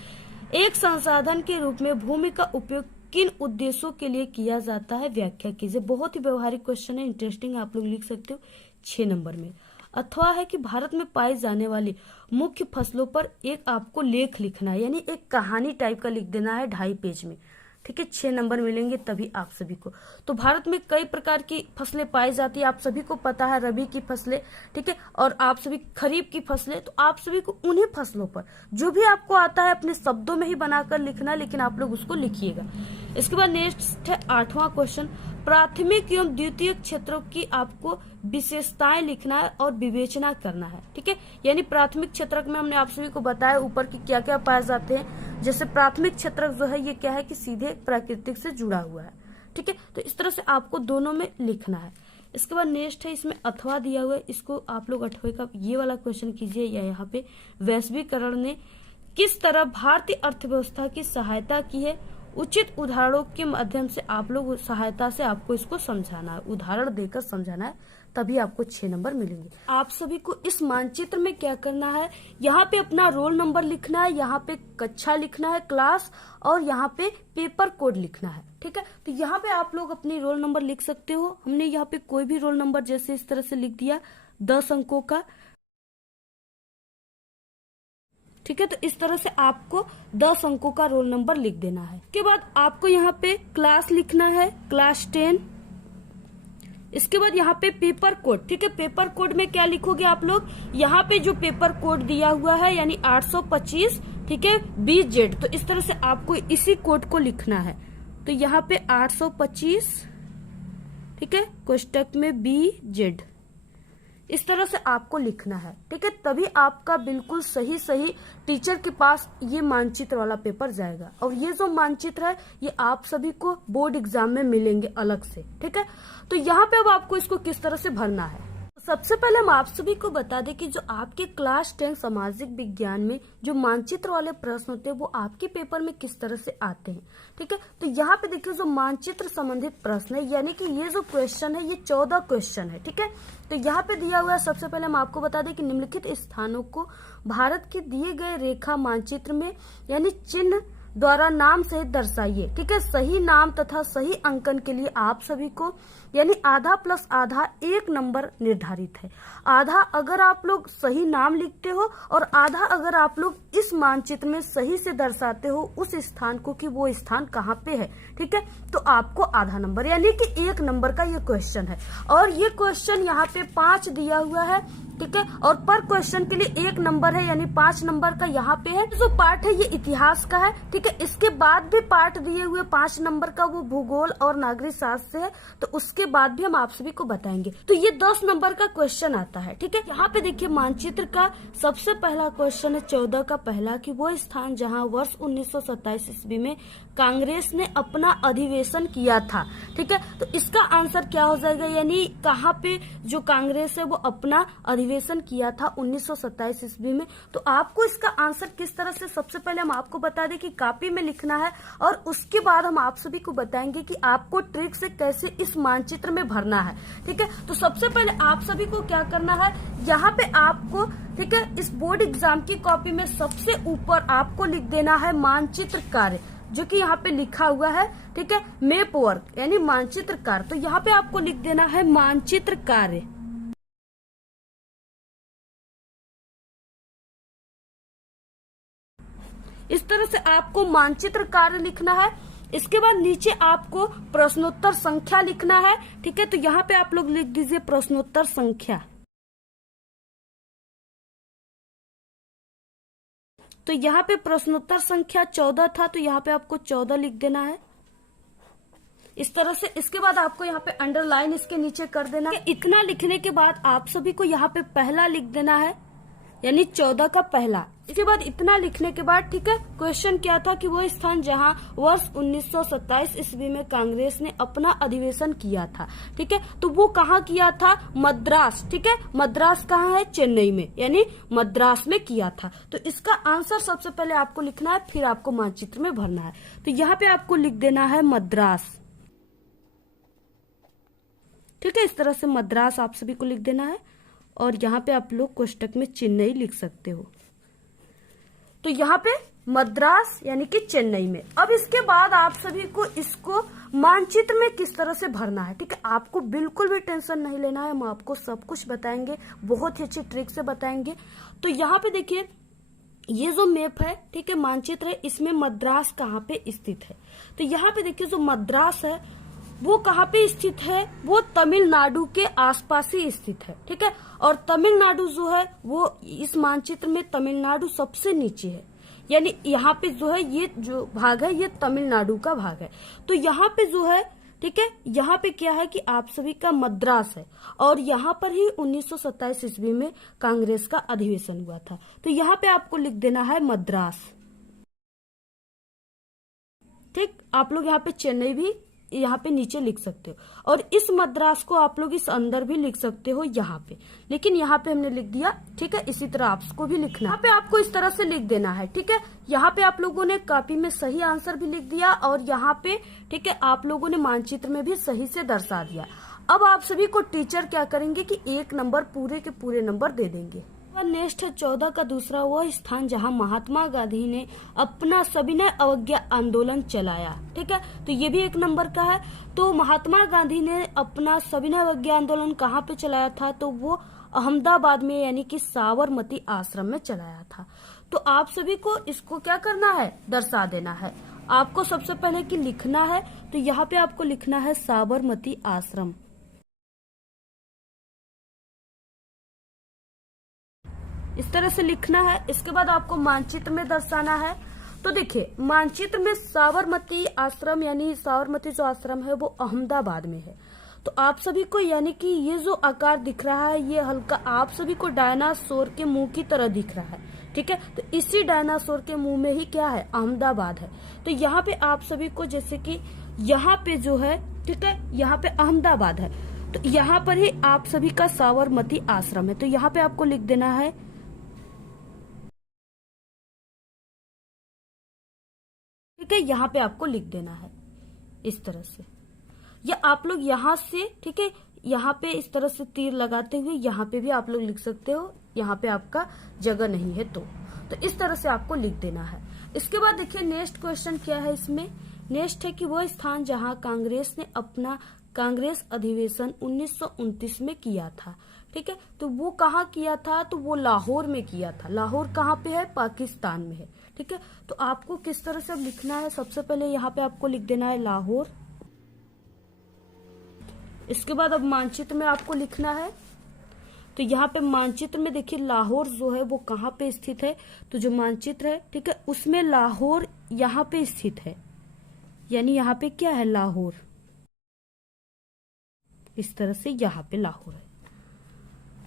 एक संसाधन के रूप में भूमि का उपयोग किन उद्देश्यों के लिए किया जाता है, व्याख्या कीजिए। बहुत ही व्यवहारिक क्वेश्चन है, इंटरेस्टिंग, आप लोग लिख सकते हो 6 नंबर में। अथवा है कि भारत में पाई जाने वाली मुख्य फसलों पर एक आपको लेख लिखना है, यानी एक कहानी टाइप का लिख देना है 2.5 पेज में, ठीक है। 6 नंबर मिलेंगे तभी आप सभी को। तो भारत में कई प्रकार की फसलें पाई जाती है, आप सभी को पता है, रबी की फसलें, ठीक है, और आप सभी खरीफ की फसलें। तो आप सभी को उन्हीं फसलों पर जो भी आपको आता है अपने शब्दों में ही बनाकर लिखना, लेकिन आप लोग उसको लिखिएगा। इसके बाद नेक्स्ट है 8वां क्वेश्चन, प्राथमिक एवं द्वितीयक क्षेत्रों की आपको विशेषताएं लिखना है और विवेचना करना है, ठीक है। यानी प्राथमिक क्षेत्रक में हमने आप सभी को बताया ऊपर की क्या क्या पाए जाते हैं। जैसे प्राथमिक क्षेत्रक जो है ये क्या है कि सीधे प्राकृतिक से जुड़ा हुआ है, ठीक है। तो इस तरह से आपको दोनों में लिखना है। इसके बाद नेक्स्ट है, इसमें अथवा दिया हुआ है, इसको आप लोग 8वें का ये वाला क्वेश्चन कीजिए। या यहाँ पे वैश्वीकरण ने किस तरह भारतीय अर्थव्यवस्था की सहायता की है, उचित उदाहरणों के माध्यम से आप लोग सहायता से आपको इसको समझाना है, उदाहरण देकर समझाना है, तभी आपको 6 नंबर मिलेंगे। आप सभी को इस मानचित्र में क्या करना है, यहाँ पे अपना रोल नंबर लिखना है, यहाँ पे कक्षा लिखना है, क्लास, और यहाँ पे पेपर कोड लिखना है, ठीक है। तो यहाँ पे आप लोग अपनी रोल नंबर लिख सकते हो। हमने यहाँ पे कोई भी रोल नंबर जैसे इस तरह से लिख दिया 10 अंकों का, ठीक है। तो इस तरह से आपको 10 अंकों का रोल नंबर लिख देना है। इसके बाद आपको यहाँ पे क्लास लिखना है, क्लास 10। इसके बाद यहाँ पे पेपर कोड, ठीक है। पेपर कोड में क्या लिखोगे आप लोग, यहाँ पे जो पेपर कोड दिया हुआ है यानी 825, ठीक है, BZ। तो इस तरह से आपको इसी कोड को लिखना है। तो यहाँ पे 825, ठीक है, कोष्टक में BZ, इस तरह से आपको लिखना है, ठीक है। तभी आपका बिल्कुल सही सही टीचर के पास ये मानचित्र वाला पेपर जाएगा। और ये जो मानचित्र है ये आप सभी को बोर्ड एग्जाम में मिलेंगे अलग से, ठीक है। तो यहाँ पे अब आपको इसको किस तरह से भरना है, सबसे पहले हम आप सभी को बता दें कि जो आपके क्लास 10 सामाजिक विज्ञान में जो मानचित्र वाले प्रश्न होते हैं वो आपके पेपर में किस तरह से आते हैं, ठीक है। तो यहाँ पे देखिए जो मानचित्र संबंधित प्रश्न है, यानी कि ये जो क्वेश्चन है ये 14 क्वेश्चन है, ठीक है। तो यहाँ पे दिया हुआ है, सबसे पहले हम आपको बता दें कि निम्नलिखित स्थानों को भारत के दिए गए रेखा मानचित्र में यानी चिन्ह द्वारा नाम सहित दर्शाइए, ठीक है। सही नाम तथा सही अंकन के लिए आप सभी को यानी आधा प्लस आधा 1 नंबर निर्धारित है। आधा अगर आप लोग सही नाम लिखते हो और आधा अगर आप लोग इस मानचित्र में सही से दर्शाते हो उस स्थान को कि वो स्थान कहाँ पे है, ठीक है, तो आपको आधा नंबर यानी कि 1 नंबर का ये क्वेश्चन है। और ये क्वेश्चन यहाँ पे 5 दिया हुआ है, ठीक है, और पर क्वेश्चन के लिए 1 नंबर है यानी 5 नंबर का यहाँ पे है। जो पार्ट है ये इतिहास का है, ठीक है। ठीक है। इसके बाद भी पार्ट दिए हुए 5 नंबर का वो भूगोल और नागरिक शास्त्र है, तो उसके बाद भी हम आप सभी को बताएंगे। तो ये 10 नंबर का क्वेश्चन आता है, ठीक है। यहाँ पे देखिए मानचित्र का सबसे पहला क्वेश्चन है 14 का पहला, कि वो स्थान जहाँ वर्ष 1927 ईस्वी में कांग्रेस ने अपना अधिवेशन किया था, ठीक है। तो इसका आंसर क्या हो जाएगा, यानी कहाँ पे जो कांग्रेस है वो अपना अधिवेशन किया था 1927 ईस्वी में। तो आपको इसका आंसर किस तरह से, सबसे पहले हम आपको बता दें कि कॉपी में लिखना है, और उसके बाद हम आप सभी को बताएंगे कि आपको ट्रिक से कैसे इस मानचित्र में भरना है, ठीक है। तो सबसे पहले आप सभी को क्या करना है, यहाँ पे आपको, ठीक है, इस बोर्ड एग्जाम की कॉपी में सबसे ऊपर आपको लिख देना है मानचित्र कार्य, जो कि यहाँ पे लिखा हुआ है, ठीक है, मैप वर्क यानी मानचित्र कार्य। तो यहाँ पे आपको लिख देना है मानचित्र कार्य। इस तरह से आपको मानचित्र कार्य लिखना है। इसके बाद नीचे आपको प्रश्नोत्तर संख्या लिखना है, ठीक है। तो यहाँ पे आप लोग लिख दीजिए प्रश्नोत्तर संख्या। तो यहाँ पे प्रश्नोत्तर संख्या 14 था, तो यहाँ पे आपको 14 लिख देना है इस तरह से। इसके बाद आपको यहाँ पे अंडरलाइन इसके नीचे कर देना है। इतना लिखने के बाद आप सभी को यहाँ पे पहला लिख देना है, यानी 14 का पहला। इसके बाद इतना लिखने के बाद, ठीक है, क्वेश्चन क्या था कि वो स्थान जहां वर्ष 1927 ईस्वी में कांग्रेस ने अपना अधिवेशन किया था, ठीक है। तो वो कहाँ किया था, मद्रास, ठीक है। मद्रास कहाँ है, चेन्नई में, यानी मद्रास में किया था। तो इसका आंसर सबसे पहले आपको लिखना है, फिर आपको मानचित्र में भरना है। तो यहाँ पे आपको लिख देना है मद्रास, ठीक है। इस तरह से मद्रास आप सभी को लिख देना है, और यहाँ पे आप लोग कोष्टक में चेन्नई लिख सकते हो। तो यहाँ पे मद्रास यानी कि चेन्नई में। अब इसके बाद आप सभी को इसको मानचित्र में किस तरह से भरना है, ठीक है। आपको बिल्कुल भी टेंशन नहीं लेना है, हम आपको सब कुछ बताएंगे, बहुत ही अच्छी ट्रिक से बताएंगे। तो यहाँ पे देखिए ये जो मैप है, ठीक है, मानचित्र है, इसमें मद्रास कहाँ पे स्थित है। तो यहाँ पे देखिए जो मद्रास है वो कहाँ पे स्थित है, वो तमिलनाडु के आसपास ही स्थित है, ठीक है। और तमिलनाडु जो है वो इस मानचित्र में तमिलनाडु सबसे नीचे है, यानी यहाँ पे जो है ये जो भाग है ये तमिलनाडु का भाग है। तो यहाँ पे जो है, ठीक है, यहाँ पे क्या है कि आप सभी का मद्रास है, और यहाँ पर ही 1927 ईस्वी में कांग्रेस का अधिवेशन हुआ था। तो यहाँ पे आपको लिख देना है मद्रास, ठीक। आप लोग यहाँ पे चेन्नई भी यहाँ पे नीचे लिख सकते हो, और इस मद्रास को आप लोग इस अंदर भी लिख सकते हो यहाँ पे, लेकिन यहाँ पे हमने लिख दिया, ठीक है। इसी तरह आपको भी लिखना है, यहाँ पे आपको इस तरह से लिख देना है, ठीक है। यहाँ पे आप लोगों ने कॉपी में सही आंसर भी लिख दिया, और यहाँ पे, ठीक है, आप लोगों ने मानचित्र में भी सही से दर्शा दिया। अब आप सभी को टीचर क्या करेंगे कि 1 नंबर पूरे के पूरे नंबर दे देंगे। नेक्स्ट है 14 का दूसरा, वह स्थान जहां महात्मा गांधी ने अपना सविनय अवज्ञा आंदोलन चलाया, ठीक है। तो ये भी 1 नंबर का है। तो महात्मा गांधी ने अपना सविनय अवज्ञा आंदोलन कहाँ पे चलाया था, तो वो अहमदाबाद में यानी कि साबरमती आश्रम में चलाया था। तो आप सभी को इसको क्या करना है, दर्शा देना है। आपको सबसे पहले कि लिखना है, तो यहाँ पे आपको लिखना है साबरमती आश्रम, इस तरह से लिखना है। इसके बाद आपको मानचित्र में दर्शाना है। तो देखिए मानचित्र में साबरमती आश्रम यानी साबरमती जो आश्रम है वो अहमदाबाद में है। तो आप सभी को यानी कि ये जो आकार दिख रहा है ये हल्का आप सभी को डायनासोर के मुंह की तरह दिख रहा है, ठीक है। तो इसी डायनासोर के मुंह में ही क्या है, अहमदाबाद है। तो यहाँ पे आप सभी को जैसे कि यहाँ पे जो है, ठीक है, यहाँ पे अहमदाबाद है, तो यहाँ पर ही आप सभी का साबरमती आश्रम है। तो यहाँ पे आपको लिख देना है, ठीक है, यहाँ पे आपको लिख देना है इस तरह से, या आप लोग यहाँ से, ठीक है, यहाँ पे इस तरह से तीर लगाते हुए यहाँ पे भी आप लोग लिख सकते हो, यहाँ पे आपका जगह नहीं है तो इस तरह से आपको लिख देना है। इसके बाद देखिए नेक्स्ट क्वेश्चन क्या है, इसमें नेक्स्ट है कि वह स्थान जहाँ कांग्रेस ने अपना कांग्रेस अधिवेशन 1929 में किया था, ठीक है। तो वो कहाँ किया था, तो वो लाहौर में किया था। लाहौर कहाँ पे है, पाकिस्तान में है, ठीक है। तो आपको किस तरह से अब लिखना है, सबसे पहले यहाँ पे आपको लिख देना है लाहौर। इसके बाद अब मानचित्र में आपको लिखना है। तो यहाँ पे मानचित्र में देखिए लाहौर जो है वो कहाँ पे स्थित है, तो जो मानचित्र है, ठीक है, उसमें लाहौर यहाँ पे स्थित है, यानी यहाँ पे क्या है, लाहौर। इस तरह से यहाँ पे लाहौर है।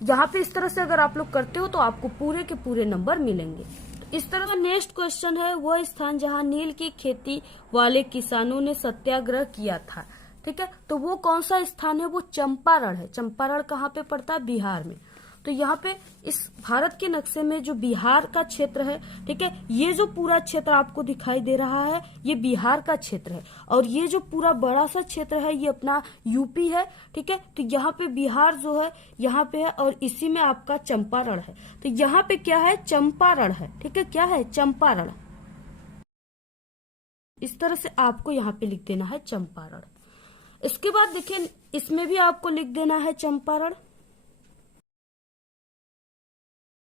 यहाँ पे इस तरह से अगर आप लोग करते हो तो आपको पूरे के पूरे नंबर मिलेंगे। तो इस तरह का नेक्स्ट क्वेश्चन है, वह स्थान जहाँ नील की खेती वाले किसानों ने सत्याग्रह किया था। ठीक है, तो वो कौन सा स्थान है, वो चंपारण है। चंपारण कहाँ पे पड़ता है, बिहार में। तो यहाँ पे इस भारत के नक्शे में जो बिहार का क्षेत्र है, ठीक है, ये जो पूरा क्षेत्र आपको दिखाई दे रहा है ये बिहार का क्षेत्र है, और ये जो पूरा बड़ा सा क्षेत्र है ये अपना यूपी है। ठीक है, तो यहाँ पे बिहार जो है यहाँ पे है, और इसी में आपका चंपारण है। तो यहाँ पे क्या है, चंपारण है। ठीक है, क्या है, चंपारण। इस तरह से आपको यहाँ पे लिख देना है चंपारण। इसके बाद देखिए इसमें भी आपको लिख देना है चंपारण।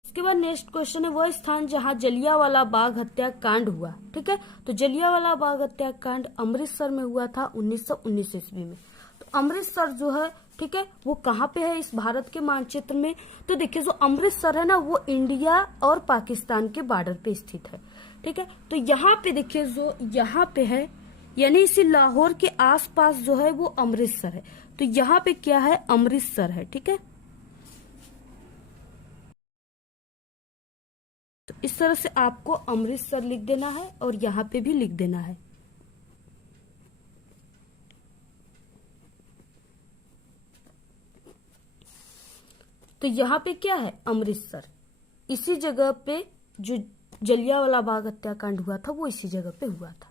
इसके बाद नेक्स्ट क्वेश्चन है, वह स्थान जहां जलियांवाला बाग हत्याकांड हुआ। ठीक है, तो जलियांवाला बाग हत्याकांड अमृतसर में हुआ था 1919 ईस्वी में। तो अमृतसर जो है, ठीक है, वो कहाँ पे है इस भारत के मानचित्र में। तो देखिए जो अमृतसर है ना, वो इंडिया और पाकिस्तान के बॉर्डर पे स्थित है। ठीक है, तो यहाँ पे देखिए जो यहाँ पे है, यानी इसी लाहौर के आसपास जो है वो अमृतसर है। तो यहाँ पे क्या है, अमृतसर है। ठीक है, तो इस तरह से आपको अमृतसर लिख देना है और यहाँ पे भी लिख देना है। तो यहाँ पे क्या है, अमृतसर। इसी जगह पे जो जलियांवाला बाग हत्याकांड हुआ था वो इसी जगह पे हुआ था।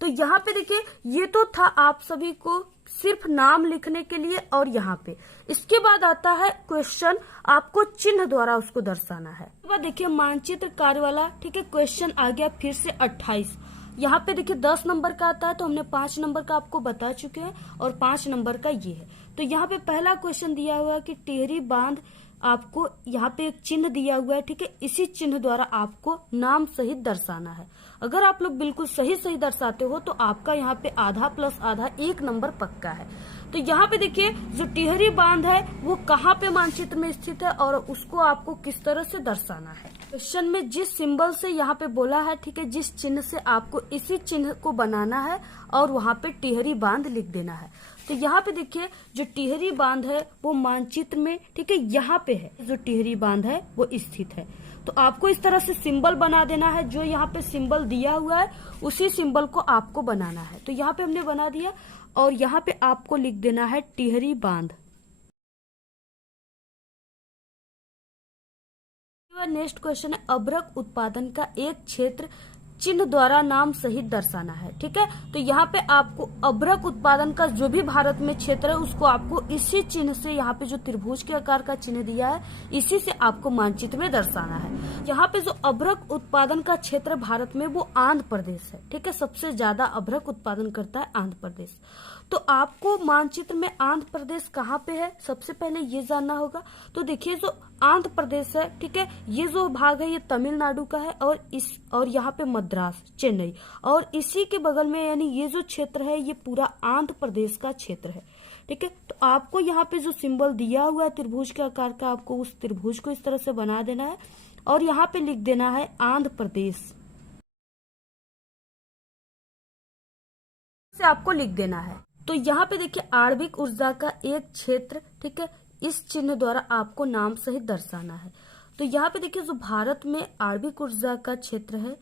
तो यहाँ पे देखिए ये तो था आप सभी को सिर्फ नाम लिखने के लिए, और यहाँ पे इसके बाद आता है क्वेश्चन, आपको चिन्ह द्वारा उसको दर्शाना है। इसके बाद देखिए मानचित्र कार्य वाला, ठीक है, क्वेश्चन आ गया फिर से 28। यहाँ पे देखिए 10 नंबर का आता है, तो हमने 5 नंबर का आपको बता चुके हैं, और 5 नंबर का ये है। तो यहाँ पे पहला क्वेश्चन दिया हुआ है कि टिहरी बांध, आपको यहाँ पे एक चिन्ह दिया हुआ है। ठीक है, इसी चिन्ह द्वारा आपको नाम सहित दर्शाना है। अगर आप लोग बिल्कुल सही दर्शाते हो तो आपका यहाँ पे आधा प्लस आधा 1 नंबर पक्का है। तो यहाँ पे देखिए जो टिहरी बांध है वो कहाँ पे मानचित्र में स्थित है, और उसको आपको किस तरह से दर्शाना है। क्वेश्चन में जिस सिंबल से यहाँ पे बोला है, ठीक है, जिस चिन्ह से आपको इसी चिन्ह को बनाना है और वहाँ पे टिहरी बांध लिख देना है। तो यहाँ पे देखिए जो टिहरी बांध है वो मानचित्र में, ठीक है, यहाँ पे है जो टिहरी बांध है वो स्थित है। तो आपको इस तरह से सिंबल बना देना है, जो यहाँ पे सिंबल दिया हुआ है उसी सिंबल को आपको बनाना है। तो यहाँ पे हमने बना दिया, और यहाँ पे आपको लिख देना है टिहरी बांध। नेक्स्ट क्वेश्चन है, अभ्रक उत्पादन का एक क्षेत्र चिन्ह द्वारा नाम सहित दर्शाना है। ठीक है, तो यहाँ पे आपको अभ्रक उत्पादन का जो भी भारत में क्षेत्र है उसको आपको इसी चिन्ह से, यहाँ पे जो त्रिभुज के आकार का चिन्ह दिया है इसी से आपको मानचित्र में दर्शाना है। यहाँ पे जो अभ्रक उत्पादन का क्षेत्र भारत में वो आंध्र प्रदेश है। ठीक है, सबसे ज्यादा अभ्रक उत्पादन करता है आंध्र प्रदेश। तो आपको मानचित्र में आंध्र प्रदेश कहाँ पे है, सबसे पहले ये जानना होगा। तो देखिए जो आंध्र प्रदेश है, ठीक है, ये जो भाग है ये तमिलनाडु का है, और यहाँ पे मद्रास, चेन्नई, और इसी के बगल में यानी ये जो क्षेत्र है ये पूरा आंध्र प्रदेश का क्षेत्र है। ठीक है, तो आपको यहाँ पे जो सिंबल दिया हुआ है त्रिभुज के आकार का, आपको उस त्रिभुज को इस तरह से बना देना है, और यहाँ पे लिख देना है आंध्र प्रदेश से आपको लिख देना है। तो यहाँ पे देखिए आणविक ऊर्जा का एक क्षेत्र, ठीक है, इस चिन्ह द्वारा आपको नाम सहित दर्शाना है। तो यहाँ पे देखिए जो भारत में आणविक ऊर्जा का क्षेत्र है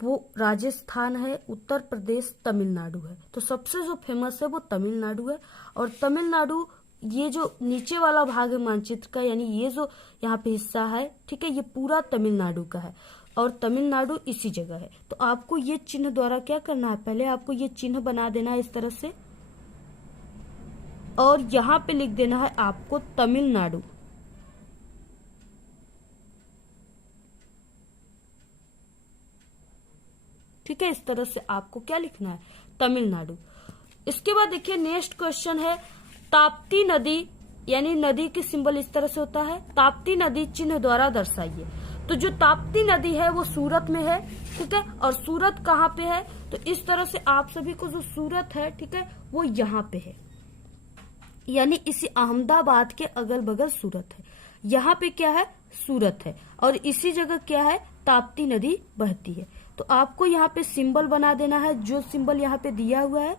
वो राजस्थान है, उत्तर प्रदेश, तमिलनाडु है। तो सबसे जो फेमस है वो तमिलनाडु है, और तमिलनाडु ये जो नीचे वाला भाग है मानचित्र का, यानी ये जो यहाँ पे हिस्सा है, ठीक है, ये पूरा तमिलनाडु का है, और तमिलनाडु इसी जगह है। तो आपको ये चिन्ह द्वारा क्या करना है, पहले आपको ये चिन्ह बना देना है इस तरह से, और यहाँ पे लिख देना है आपको तमिलनाडु। ठीक है, इस तरह से आपको क्या लिखना है, तमिलनाडु। इसके बाद देखिए नेक्स्ट क्वेश्चन है, ताप्ती नदी, यानी नदी की सिंबल इस तरह से होता है, ताप्ती नदी चिन्ह द्वारा दर्शाइए। तो जो ताप्ती नदी है वो सूरत में है। ठीक है, और सूरत कहाँ पे है, तो इस तरह से आप सभी को जो सूरत है, ठीक है, वो यहाँ पे है, यानी इसी अहमदाबाद के अगल बगल सूरत है। यहाँ पे क्या है, सूरत है, और इसी जगह क्या है, ताप्ती नदी बहती है। तो आपको यहाँ पे सिंबल बना देना है, जो सिंबल यहाँ पे दिया हुआ है,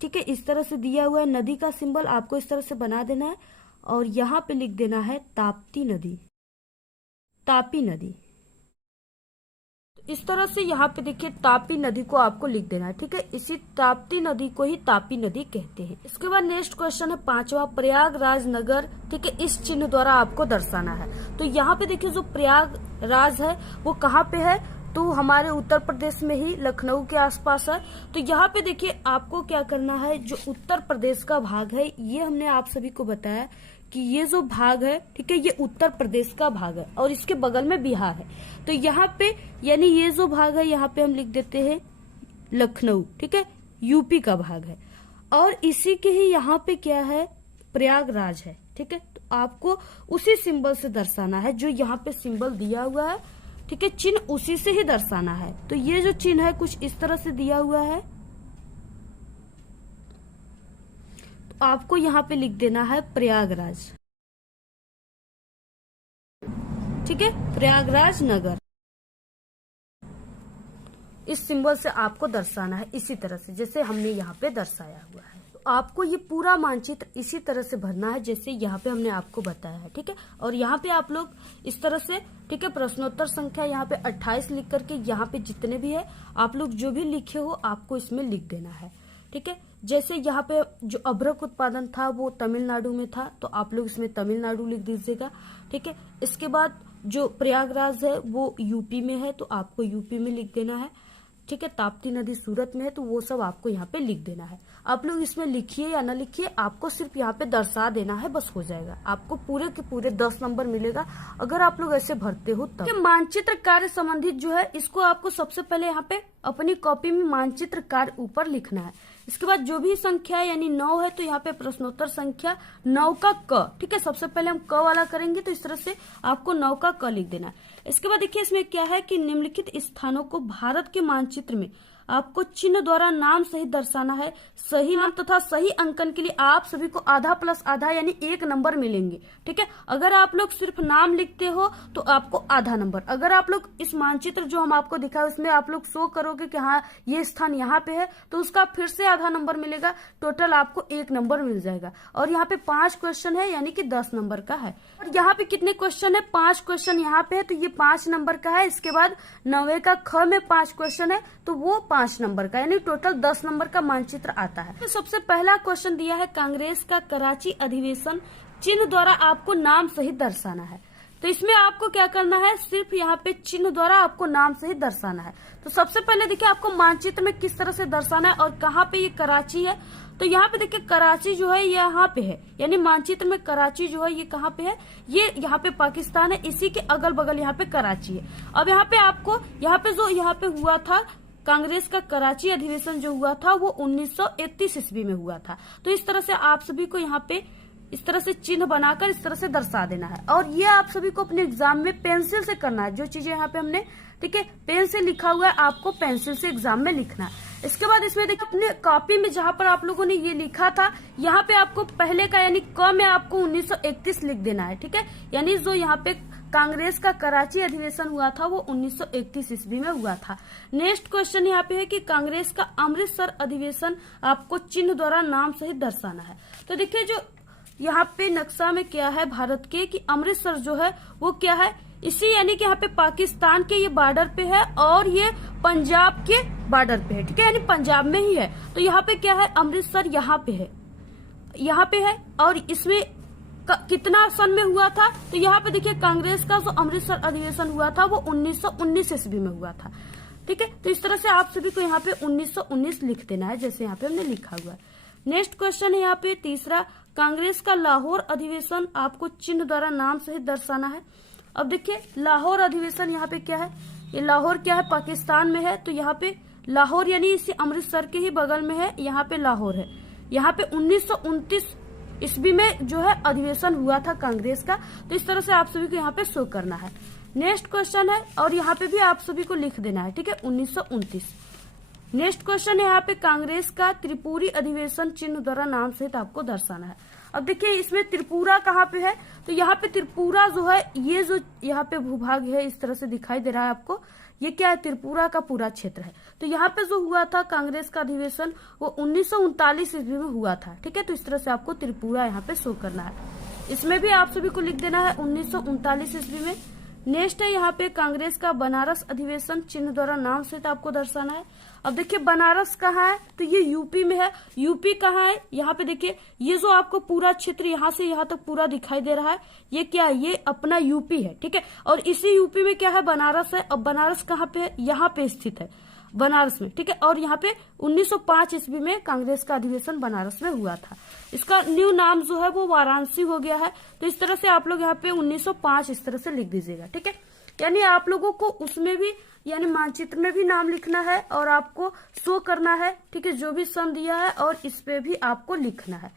ठीक है, इस तरह से दिया हुआ है नदी का सिंबल, आपको इस तरह से बना देना है और यहाँ पे लिख देना है ताप्ती नदी, तापी नदी। इस तरह से यहाँ पे देखिए तापी नदी को आपको लिख देना है, ठीक है। इसी ताप्ती नदी को ही तापी नदी कहते हैं। इसके बाद नेक्स्ट क्वेश्चन है 5वां, प्रयागराज नगर, ठीक है, इस चिन्ह द्वारा आपको दर्शाना है। तो यहाँ पे देखिए जो प्रयागराज है वो कहाँ पे है, तो हमारे उत्तर प्रदेश में ही लखनऊ के आसपास है। तो यहाँ पे देखिए आपको क्या करना है, जो उत्तर प्रदेश का भाग है, ये हमने आप सभी को बताया कि ये जो भाग है, ठीक है, ये उत्तर प्रदेश का भाग है और इसके बगल में बिहार है। तो यहाँ पे यानी ये जो भाग है यहाँ पे हम लिख देते हैं लखनऊ, ठीक है, यूपी का भाग है। और इसी के ही यहाँ पे क्या है, प्रयागराज है, ठीक है। तो आपको उसी सिंबल से दर्शाना है, जो यहाँ पे सिंबल दिया हुआ है, ठीक है, चिन्ह उसी से ही दर्शाना है। तो ये जो चिन्ह है कुछ इस तरह से दिया हुआ है, तो आपको यहाँ पे लिख देना है प्रयागराज, ठीक है, प्रयागराज नगर। इस सिंबल से आपको दर्शाना है इसी तरह से जैसे हमने यहाँ पे दर्शाया हुआ है। तो आपको ये पूरा मानचित्र इसी तरह से भरना है जैसे यहाँ पे हमने आपको बताया है, ठीक है। और यहाँ पे आप लोग इस तरह से, ठीक है, प्रश्नोत्तर संख्या यहाँ पे 28 लिख करके यहाँ पे जितने भी है आप लोग जो भी लिखे हो आपको इसमें लिख देना है, ठीक है। जैसे यहाँ पे जो अभ्रक उत्पादन था वो तमिलनाडु में था, तो आप लोग इसमें तमिलनाडु लिख दीजिएगा, ठीक है। इसके बाद जो प्रयागराज है वो यूपी में है, तो आपको यूपी में लिख देना है, ठीक है। ताप्ती नदी सूरत में है, तो वो सब आपको यहाँ पे लिख देना है। आप लोग इसमें लिखिए या ना लिखिए, आपको सिर्फ यहाँ पे दर्शा देना है, बस हो जाएगा। आपको पूरे के पूरे 10 नंबर मिलेगा अगर आप लोग ऐसे भरते हो तब। मानचित्र कार्य संबंधित जो है इसको आपको सबसे पहले यहाँ पे अपनी कॉपी में मानचित्र कार्य ऊपर लिखना है। इसके बाद जो भी संख्या यानी 9 है तो यहाँ पे प्रश्नोत्तर संख्या 9 का क, ठीक है। सबसे पहले हम क वाला करेंगे, तो इस तरह से आपको 9 का क लिख देना है। इसके बाद देखिए इसमें क्या है कि निम्नलिखित स्थानों को भारत के मानचित्र में आपको चिन्ह द्वारा नाम सहित दर्शाना है। सही नाम तथा सही अंकन के लिए आप सभी को आधा प्लस आधा यानी 1 नंबर मिलेंगे, ठीक है। अगर आप लोग सिर्फ नाम लिखते हो तो आपको आधा नंबर, अगर आप लोग इस मानचित्र जो हम आपको दिखाए उसमें आप लोग शो करोगे कि हाँ ये स्थान यहाँ पे है, तो उसका फिर से आधा नंबर मिलेगा, टोटल आपको 1 नंबर मिल जाएगा। और यहाँ पे 5 क्वेश्चन है यानी कि 10 नंबर का है। और यहाँ पे कितने क्वेश्चन है, 5 क्वेश्चन यहाँ पे है, तो ये 5 नंबर का है। इसके बाद 9वें का ख में 5 क्वेश्चन है, तो वो 5 नंबर का, यानी टोटल 10 नंबर का मानचित्र आता है। तो सबसे पहला क्वेश्चन दिया है कांग्रेस का कराची अधिवेशन चिन्ह द्वारा आपको नाम सहित दर्शाना है। तो इसमें आपको क्या करना है, सिर्फ यहाँ पे चिन्ह द्वारा आपको नाम सहित दर्शाना है। तो सबसे पहले देखिए आपको मानचित्र में किस तरह से दर्शाना है और कहाँ पे ये कराची है। तो यहाँ पे देखिए कराची जो है ये यहाँ पे है, यानी मानचित्र में कराची जो है ये कहाँ पे है, ये यहाँ पे पाकिस्तान है, इसी के अगल बगल यहाँ पे कराची है। अब यहाँ पे आपको यहाँ पे जो यहाँ पे हुआ था कांग्रेस का कराची अधिवेशन जो हुआ था वो 1931 ईस्वी में हुआ था। तो इस तरह से आप सभी को यहाँ पे इस तरह से चिन्ह बनाकर इस तरह से दर्शा देना है। और ये आप सभी को अपने एग्जाम में पेंसिल से करना है, जो चीजें यहाँ पे हमने, ठीक है, पेन से लिखा हुआ है आपको पेंसिल से एग्जाम में लिखना है। इसके बाद इसमें देखिए अपने कॉपी में जहां पर आप लोगों ने ये लिखा था यहाँ पे आपको पहले का यानी क में आपको 1931 लिख देना है, ठीक है। यानी जो यहाँ पे कांग्रेस का कराची अधिवेशन हुआ था वो 1931 ईस्वी में हुआ था। नेक्स्ट क्वेश्चन यहाँ पे है कि कांग्रेस का अमृतसर अधिवेशन आपको चिन्ह द्वारा नाम सहित दर्शाना है। तो देखिए जो यहाँ पे नक्शा में क्या है भारत के कि अमृतसर जो है वो क्या है, इसी यानी कि यहाँ पे पाकिस्तान के ये बॉर्डर पे है और ये पंजाब के बॉर्डर पे है, ठीक है, यानी पंजाब में ही है। तो यहाँ पे क्या है, अमृतसर यहाँ पे है, यहाँ पे है। और इसमें कितना सन में हुआ था, तो यहाँ पे देखिए कांग्रेस का जो अमृतसर अधिवेशन हुआ था वो 1919 ईस्वी में हुआ था, ठीक है। तो इस तरह से आप सभी को यहाँ पे 1919 लिख देना है जैसे यहाँ पे हमने लिखा हुआ है। नेक्स्ट क्वेश्चन है यहाँ पे तीसरा, कांग्रेस का लाहौर अधिवेशन आपको चिन्ह द्वारा नाम सहित दर्शाना है। अब देखिए लाहौर अधिवेशन यहाँ पे क्या है, ये लाहौर क्या है, पाकिस्तान में है। तो यहाँ पे लाहौर यानी इसी अमृतसर के ही बगल में है, यहाँ पे लाहौर है। यहाँ पे 1929 ईस्वी में जो है अधिवेशन हुआ था कांग्रेस का। तो इस तरह से आप सभी को यहाँ पे शो करना है। नेक्स्ट क्वेश्चन है और यहाँ पे भी आप सभी को लिख देना है, ठीक है, 1929। नेक्स्ट क्वेश्चन है यहाँ पे कांग्रेस का त्रिपुरी अधिवेशन चिन्ह द्वारा नाम सहित आपको दर्शाना है। अब देखिए इसमें त्रिपुरा कहाँ पे है, तो यहाँ पे त्रिपुरा जो है ये जो यहाँ पे भूभाग है इस तरह से दिखाई दे रहा है आपको, ये क्या है, त्रिपुरा का पूरा क्षेत्र है। तो यहाँ पे जो हुआ था कांग्रेस का अधिवेशन वो 1939 ईस्वी में हुआ था। ठीक है, तो इस तरह से आपको त्रिपुरा यहाँ पे शो करना है। इसमें भी आप सभी को लिख देना है 1939 ईस्वी में। नेक्स्ट है यहाँ पे कांग्रेस का बनारस अधिवेशन, चिन्ह द्वारा नाम सहित आपको दर्शाना है। अब देखिए बनारस कहाँ है, तो ये यूपी में है। यूपी कहाँ है, यहाँ पे देखिए ये जो आपको पूरा क्षेत्र यहाँ से यहाँ तक पूरा दिखाई दे रहा है, ये क्या है, ये अपना यूपी है। ठीक है, और इसी यूपी में क्या है, बनारस है। अब बनारस कहाँ पे है, यहाँ पे स्थित है बनारस में। ठीक है, और यहाँ पे 1905 ईस्वी में कांग्रेस का अधिवेशन बनारस में हुआ था। इसका न्यू नाम जो है वो वाराणसी हो गया है। तो इस तरह से आप लोग यहाँ पे 1905 इस तरह से लिख दीजिएगा। ठीक है, यानी आप लोगों को उसमें भी यानी मानचित्र में भी नाम लिखना है और आपको शो करना है। ठीक है, जो भी सन दिया है और इस पे भी आपको लिखना है।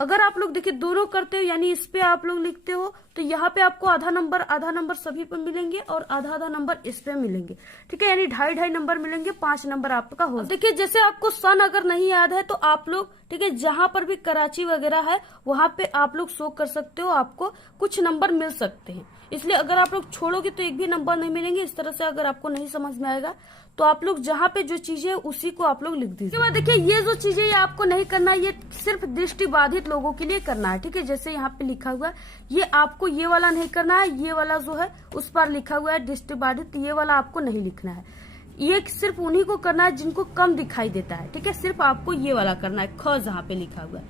अगर आप लोग देखिए दोनों करते हो यानी इस पे आप लोग लिखते हो तो यहाँ पे आपको आधा नंबर सभी पे मिलेंगे और आधा नंबर इस पे मिलेंगे। ठीक है, यानी 2.5 नंबर मिलेंगे, 5 नंबर आपका हो। देखिए जैसे आपको सन अगर नहीं याद है तो आप लोग ठीक है जहां पर भी कराची वगैरह है वहां पे आप लोग शो कर सकते हो, आपको कुछ नंबर मिल सकते हैं। इसलिए अगर आप लोग छोड़ोगे तो एक भी नंबर नहीं मिलेंगे। इस तरह से अगर आपको नहीं समझ में आएगा तो आप लोग जहाँ पे जो चीजें है उसी को आप लोग लिख दीजिए। उसके बाद देखिए ये जो चीजें ये आपको नहीं करना है, ये सिर्फ दृष्टिबाधित लोगों के लिए करना है। ठीक है, जैसे यहाँ पे लिखा हुआ है ये आपको ये वाला नहीं करना है, ये वाला जो है उस पर लिखा हुआ है दृष्टिबाधित, ये वाला आपको नहीं लिखना है। ये सिर्फ उन्हीं को करना है जिनको कम दिखाई देता है। ठीक है, सिर्फ आपको ये वाला करना है, ख जहाँ पे लिखा हुआ है।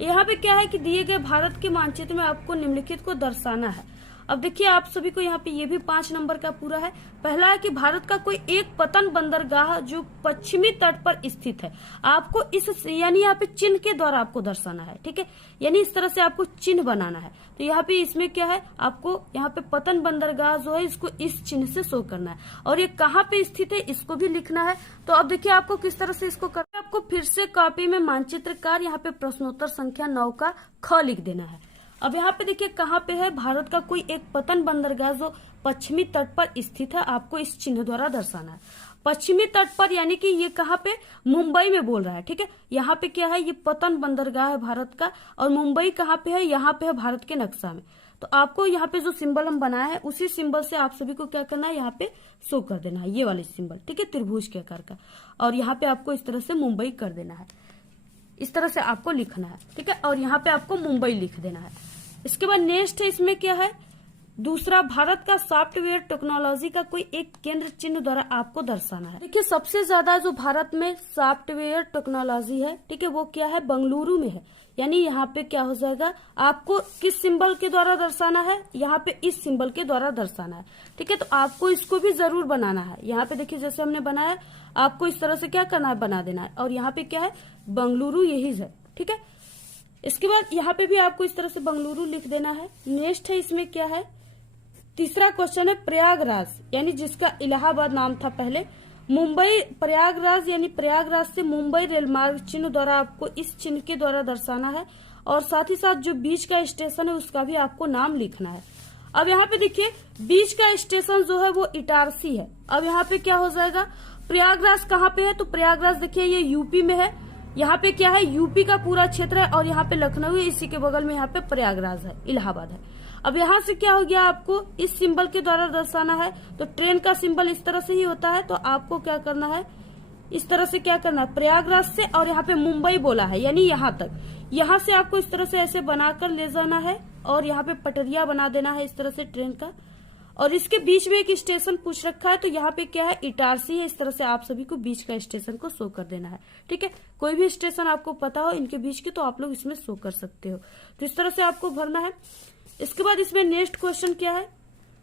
यहाँ पे क्या है कि दिए गए भारत के मानचित्र में आपको निम्नलिखित को दर्शाना है। अब देखिए आप सभी को यहाँ पे ये भी 5 नंबर का पूरा है। पहला है कि भारत का कोई एक पतन बंदरगाह जो पश्चिमी तट पर स्थित है, आपको इस यानी यहाँ पे चिन्ह के द्वारा आपको दर्शाना है। ठीक है, यानी इस तरह से आपको चिन्ह बनाना है। तो यहाँ पे इसमें क्या है, आपको यहाँ पे पतन बंदरगाह जो है इसको इस चिन्ह से शो करना है और ये कहाँ पे स्थित है इसको भी लिखना है। तो अब देखिए आपको किस तरह से इसको करना है। आपको फिर से कॉपी में मानचित्रकार यहाँ पे प्रश्नोत्तर संख्या 9 का ख लिख देना है। अब यहाँ पे देखिए कहाँ पे है, भारत का कोई एक पतन बंदरगाह जो पश्चिमी तट पर स्थित है, आपको इस चिन्ह द्वारा दर्शाना है। पश्चिमी तट पर यानी कि ये कहाँ पे, मुंबई में बोल रहा है। ठीक है, यहाँ पे क्या है, ये पतन बंदरगाह है भारत का और मुंबई कहाँ पे है, यहाँ पे है भारत के नक्शा में। तो आपको यहाँ पे जो सिंबल हम बनाया है उसी सिंबल से आप सभी को क्या करना है, यहाँ पे शो कर देना है, ये वाले सिंबल। ठीक है, त्रिभुज के आकार का, और यहाँ पे आपको इस तरह से मुंबई कर देना है, इस तरह से आपको लिखना है। ठीक है, और यहाँ पे आपको मुंबई लिख देना है। इसके बाद नेक्स्ट है, इसमें क्या है, दूसरा भारत का सॉफ्टवेयर टेक्नोलॉजी का कोई एक केंद्र चिन्ह द्वारा आपको दर्शाना है। देखिए सबसे ज्यादा जो भारत में सॉफ्टवेयर टेक्नोलॉजी है, ठीक है, वो क्या है, बेंगलुरु में है। यानी यहाँ पे क्या हो जाएगा, आपको किस सिंबल के द्वारा दर्शाना है, यहाँ पे इस सिंबल के द्वारा दर्शाना है। ठीक है, तो आपको इसको भी जरूर बनाना है। यहाँ पे देखिए जैसे हमने बनाया, आपको इस तरह से क्या करना है, बना देना है। और यहाँ पे क्या है, बेंगलुरु यही है। ठीक है, इसके बाद यहाँ पे भी आपको इस तरह से बेंगलुरु लिख देना है। नेक्स्ट है, इसमें क्या है, तीसरा क्वेश्चन है प्रयागराज, यानी जिसका इलाहाबाद नाम था पहले, मुंबई प्रयागराज यानी प्रयागराज से मुंबई रेलमार्ग चिन्ह द्वारा आपको इस चिन्ह के द्वारा दर्शाना है। और साथ ही साथ जो बीच का स्टेशन है उसका भी आपको नाम लिखना है। अब यहाँ पे देखिए बीच का स्टेशन जो है वो इटारसी है। अब यहाँ पे क्या हो जाएगा, प्रयागराज कहाँ पे है, तो प्रयागराज देखिए ये यूपी में है। यहाँ पे क्या है, यूपी का पूरा क्षेत्र है और यहाँ पे लखनऊ है, इसी के बगल में यहाँ पे प्रयागराज है, इलाहाबाद है। अब यहाँ से क्या हो गया, आपको इस सिंबल के द्वारा दर्शाना है। तो ट्रेन का सिंबल इस तरह से ही होता है, तो आपको क्या करना है, इस तरह से क्या करना है, प्रयागराज से, और यहाँ पे मुंबई बोला है यानी यहाँ तक, यहाँ से आपको इस तरह से ऐसे बनाकर ले जाना है और यहाँ पे पटरिया बना देना है इस तरह से ट्रेन का। और इसके बीच में एक स्टेशन पूछ रखा है, तो यहाँ पे क्या है, इटारसी है। इस तरह से आप सभी को बीच का स्टेशन को शो कर देना है। ठीक है, कोई भी स्टेशन आपको पता हो इनके बीच के, तो आप लोग इसमें शो कर सकते हो। तो इस तरह से आपको भरना है। इसके बाद इसमें नेक्स्ट क्वेश्चन क्या है,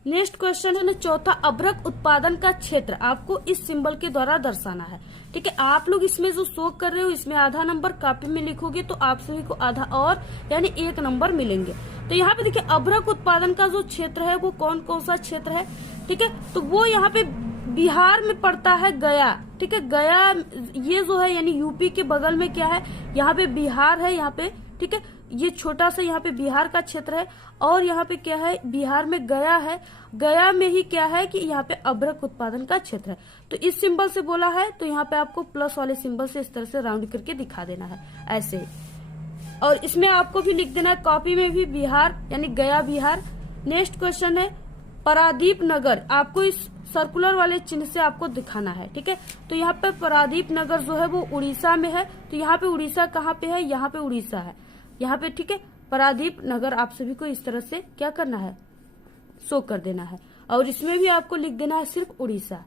नेक्स्ट क्वेश्चन है चौथा, अभ्रक उत्पादन का क्षेत्र आपको इस सिंबल के द्वारा दर्शाना है। ठीक है, आप लोग इसमें जो शो कर रहे हो इसमें आधा नंबर कॉपी में लिखोगे तो आप सभी को आधा और यानी 1 नंबर मिलेंगे। तो यहाँ पे देखिए अभ्रक उत्पादन का जो क्षेत्र है वो कौन कौन सा क्षेत्र है। ठीक है, तो वो यहाँ पे बिहार में पड़ता है, गया। ठीक है, गया ये जो है यानी यूपी के बगल में क्या है, यहाँ पे बिहार है यहाँ पे। ठीक है, ये छोटा सा यहाँ पे बिहार का क्षेत्र है और यहाँ पे क्या है, बिहार में गया है, गया में ही क्या है कि यहाँ पे अभ्रक उत्पादन का क्षेत्र है। तो इस सिंबल से बोला है, तो यहाँ पे आपको प्लस वाले सिंबल से इस तरह से राउंड करके दिखा देना है ऐसे। और इसमें आपको भी लिख देना है कॉपी में भी बिहार यानी गया बिहार। नेक्स्ट क्वेश्चन है पारादीप नगर, आपको इस सर्कुलर वाले चिन्ह से आपको दिखाना है। ठीक है, तो यहाँ पे पारादीप नगर जो है वो उड़ीसा में है। तो यहाँ पे उड़ीसा कहाँ पे है, यहाँ पे उड़ीसा है, यहाँ पे। ठीक है, पारादीप नगर आप सभी को इस तरह से क्या करना है, शो कर देना है। और इसमें भी आपको लिख देना है सिर्फ उड़ीसा,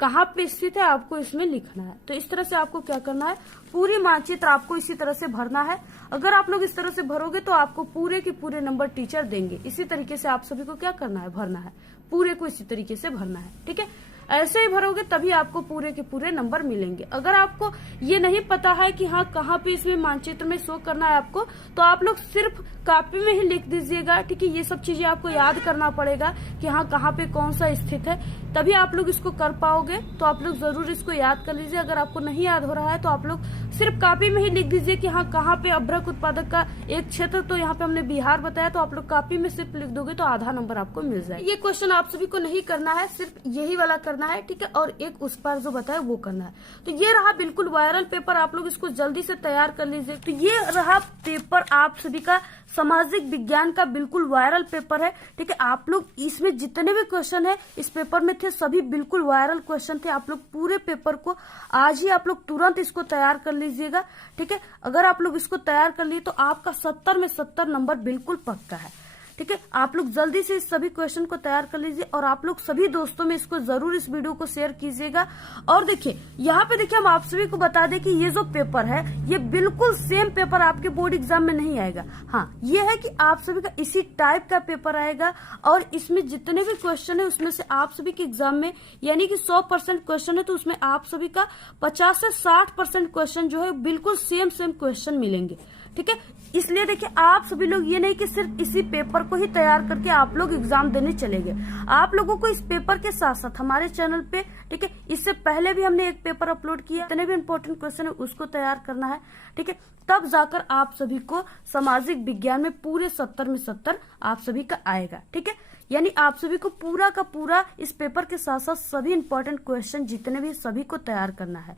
कहाँ पे स्थित है आपको इसमें लिखना है। तो इस तरह से आपको क्या करना है, पूरी मानचित्र आपको इसी तरह से भरना है। अगर आप लोग इस तरह से भरोगे तो आपको पूरे के पूरे नंबर टीचर देंगे। इसी तरीके से आप सभी को क्या करना है, भरना है, पूरे को इसी तरीके से भरना है। ठीक है, ऐसे ही भरोगे तभी आपको पूरे के पूरे नंबर मिलेंगे। अगर आपको ये नहीं पता है कि हाँ कहाँ पे इसमें मानचित्र में शो करना है आपको, तो आप लोग सिर्फ कॉपी में ही लिख दीजिएगा। ठीक है, ये सब चीजें आपको याद करना पड़ेगा कि हाँ कहाँ पे कौन सा स्थित है, तभी आप लोग इसको कर पाओगे। तो आप लोग जरूर इसको याद कर लीजिए। अगर आपको नहीं याद हो रहा है तो आप लोग सिर्फ कॉपी में ही लिख दीजिए कि हाँ कहाँ पे अभ्रक उत्पादक का एक क्षेत्र, तो यहाँ पे हमने बिहार बताया, तो आप लोग कॉपी में सिर्फ लिख दोगे तो आधा नंबर आपको मिल जाएगा। ये क्वेश्चन आप सभी को नहीं करना है, सिर्फ यही वाला करना है। ठीक है, और एक उस पार जो बताया वो करना है। तो ये रहा बिल्कुल वायरल पेपर, आप लोग इसको जल्दी से तैयार कर लीजिए। तो ये रहा पेपर आप सभी का, सामाजिक विज्ञान का बिल्कुल वायरल पेपर है। ठीक है, आप लोग इसमें जितने भी क्वेश्चन है इस पेपर में थे सभी बिल्कुल वायरल क्वेश्चन थे। आप लोग पूरे पेपर को आज ही आप लोग तुरंत इसको तैयार कर लीजिएगा। ठीक है, अगर आप लोग इसको तैयार कर लिए तो आपका 70 में 70 नंबर बिल्कुल पक्का है। ठीक है, आप लोग जल्दी से इस सभी क्वेश्चन को तैयार कर लीजिए और आप लोग सभी दोस्तों में इसको जरूर इस वीडियो को शेयर कीजिएगा। और देखिए यहाँ पे देखिए हम आप सभी को बता दें कि ये जो पेपर है ये बिल्कुल सेम पेपर आपके बोर्ड एग्जाम में नहीं आएगा। हाँ, ये है कि आप सभी का इसी टाइप का पेपर आएगा और इसमें जितने भी क्वेश्चन है उसमें से आप सभी के एग्जाम में यानी कि 100% क्वेश्चन है, तो उसमें आप सभी का 50 से 60% क्वेश्चन जो है बिल्कुल सेम क्वेश्चन मिलेंगे। ठीक है, इसलिए देखिए आप सभी लोग ये नहीं कि सिर्फ इसी पेपर को ही तैयार करके आप लोग एग्जाम देने चले गए। आप लोगों को इस पेपर के साथ साथ हमारे चैनल पे, ठीक है, इससे पहले भी हमने एक पेपर अपलोड किया, इतने भी इम्पोर्टेंट क्वेश्चन है उसको तैयार करना है। ठीक है, तब जाकर आप सभी को सामाजिक विज्ञान में पूरे 70 में 70 आप सभी का आएगा। ठीक है, यानी आप सभी को पूरा का पूरा इस पेपर के साथ साथ सभी इम्पोर्टेंट क्वेश्चन जितने भी सभी को तैयार करना है।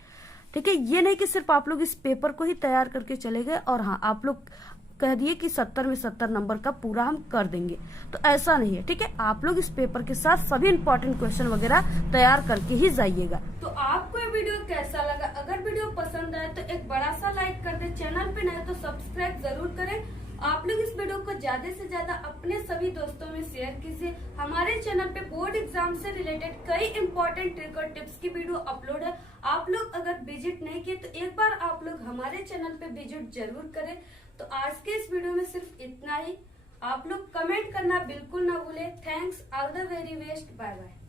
ठीक है, ये नहीं कि सिर्फ आप लोग इस पेपर को ही तैयार करके चले गए और हाँ आप लोग कह दिए कि 70 में 70 नंबर का पूरा हम कर देंगे, तो ऐसा नहीं है। ठीक है, आप लोग इस पेपर के साथ सभी इम्पोर्टेंट क्वेश्चन वगैरह तैयार करके ही जाइएगा। तो आपको ये वीडियो कैसा लगा? अगर वीडियो पसंद आए तो एक बड़ा सा लाइक कर दे, चैनल पे नए तो सब्सक्राइब जरूर करें। आप लोग इस वीडियो को ज्यादा से ज्यादा अपने सभी दोस्तों में शेयर कीजिए। हमारे चैनल पे बोर्ड एग्जाम से रिलेटेड कई इंपॉर्टेंट ट्रिक और टिप्स की वीडियो अपलोड है। आप लोग अगर विजिट नहीं किए तो एक बार आप लोग हमारे चैनल पे विजिट जरूर करें। तो आज के इस वीडियो में सिर्फ इतना ही। आप लोग कमेंट करना बिल्कुल ना भूले। Thanks, all the very best, bye bye.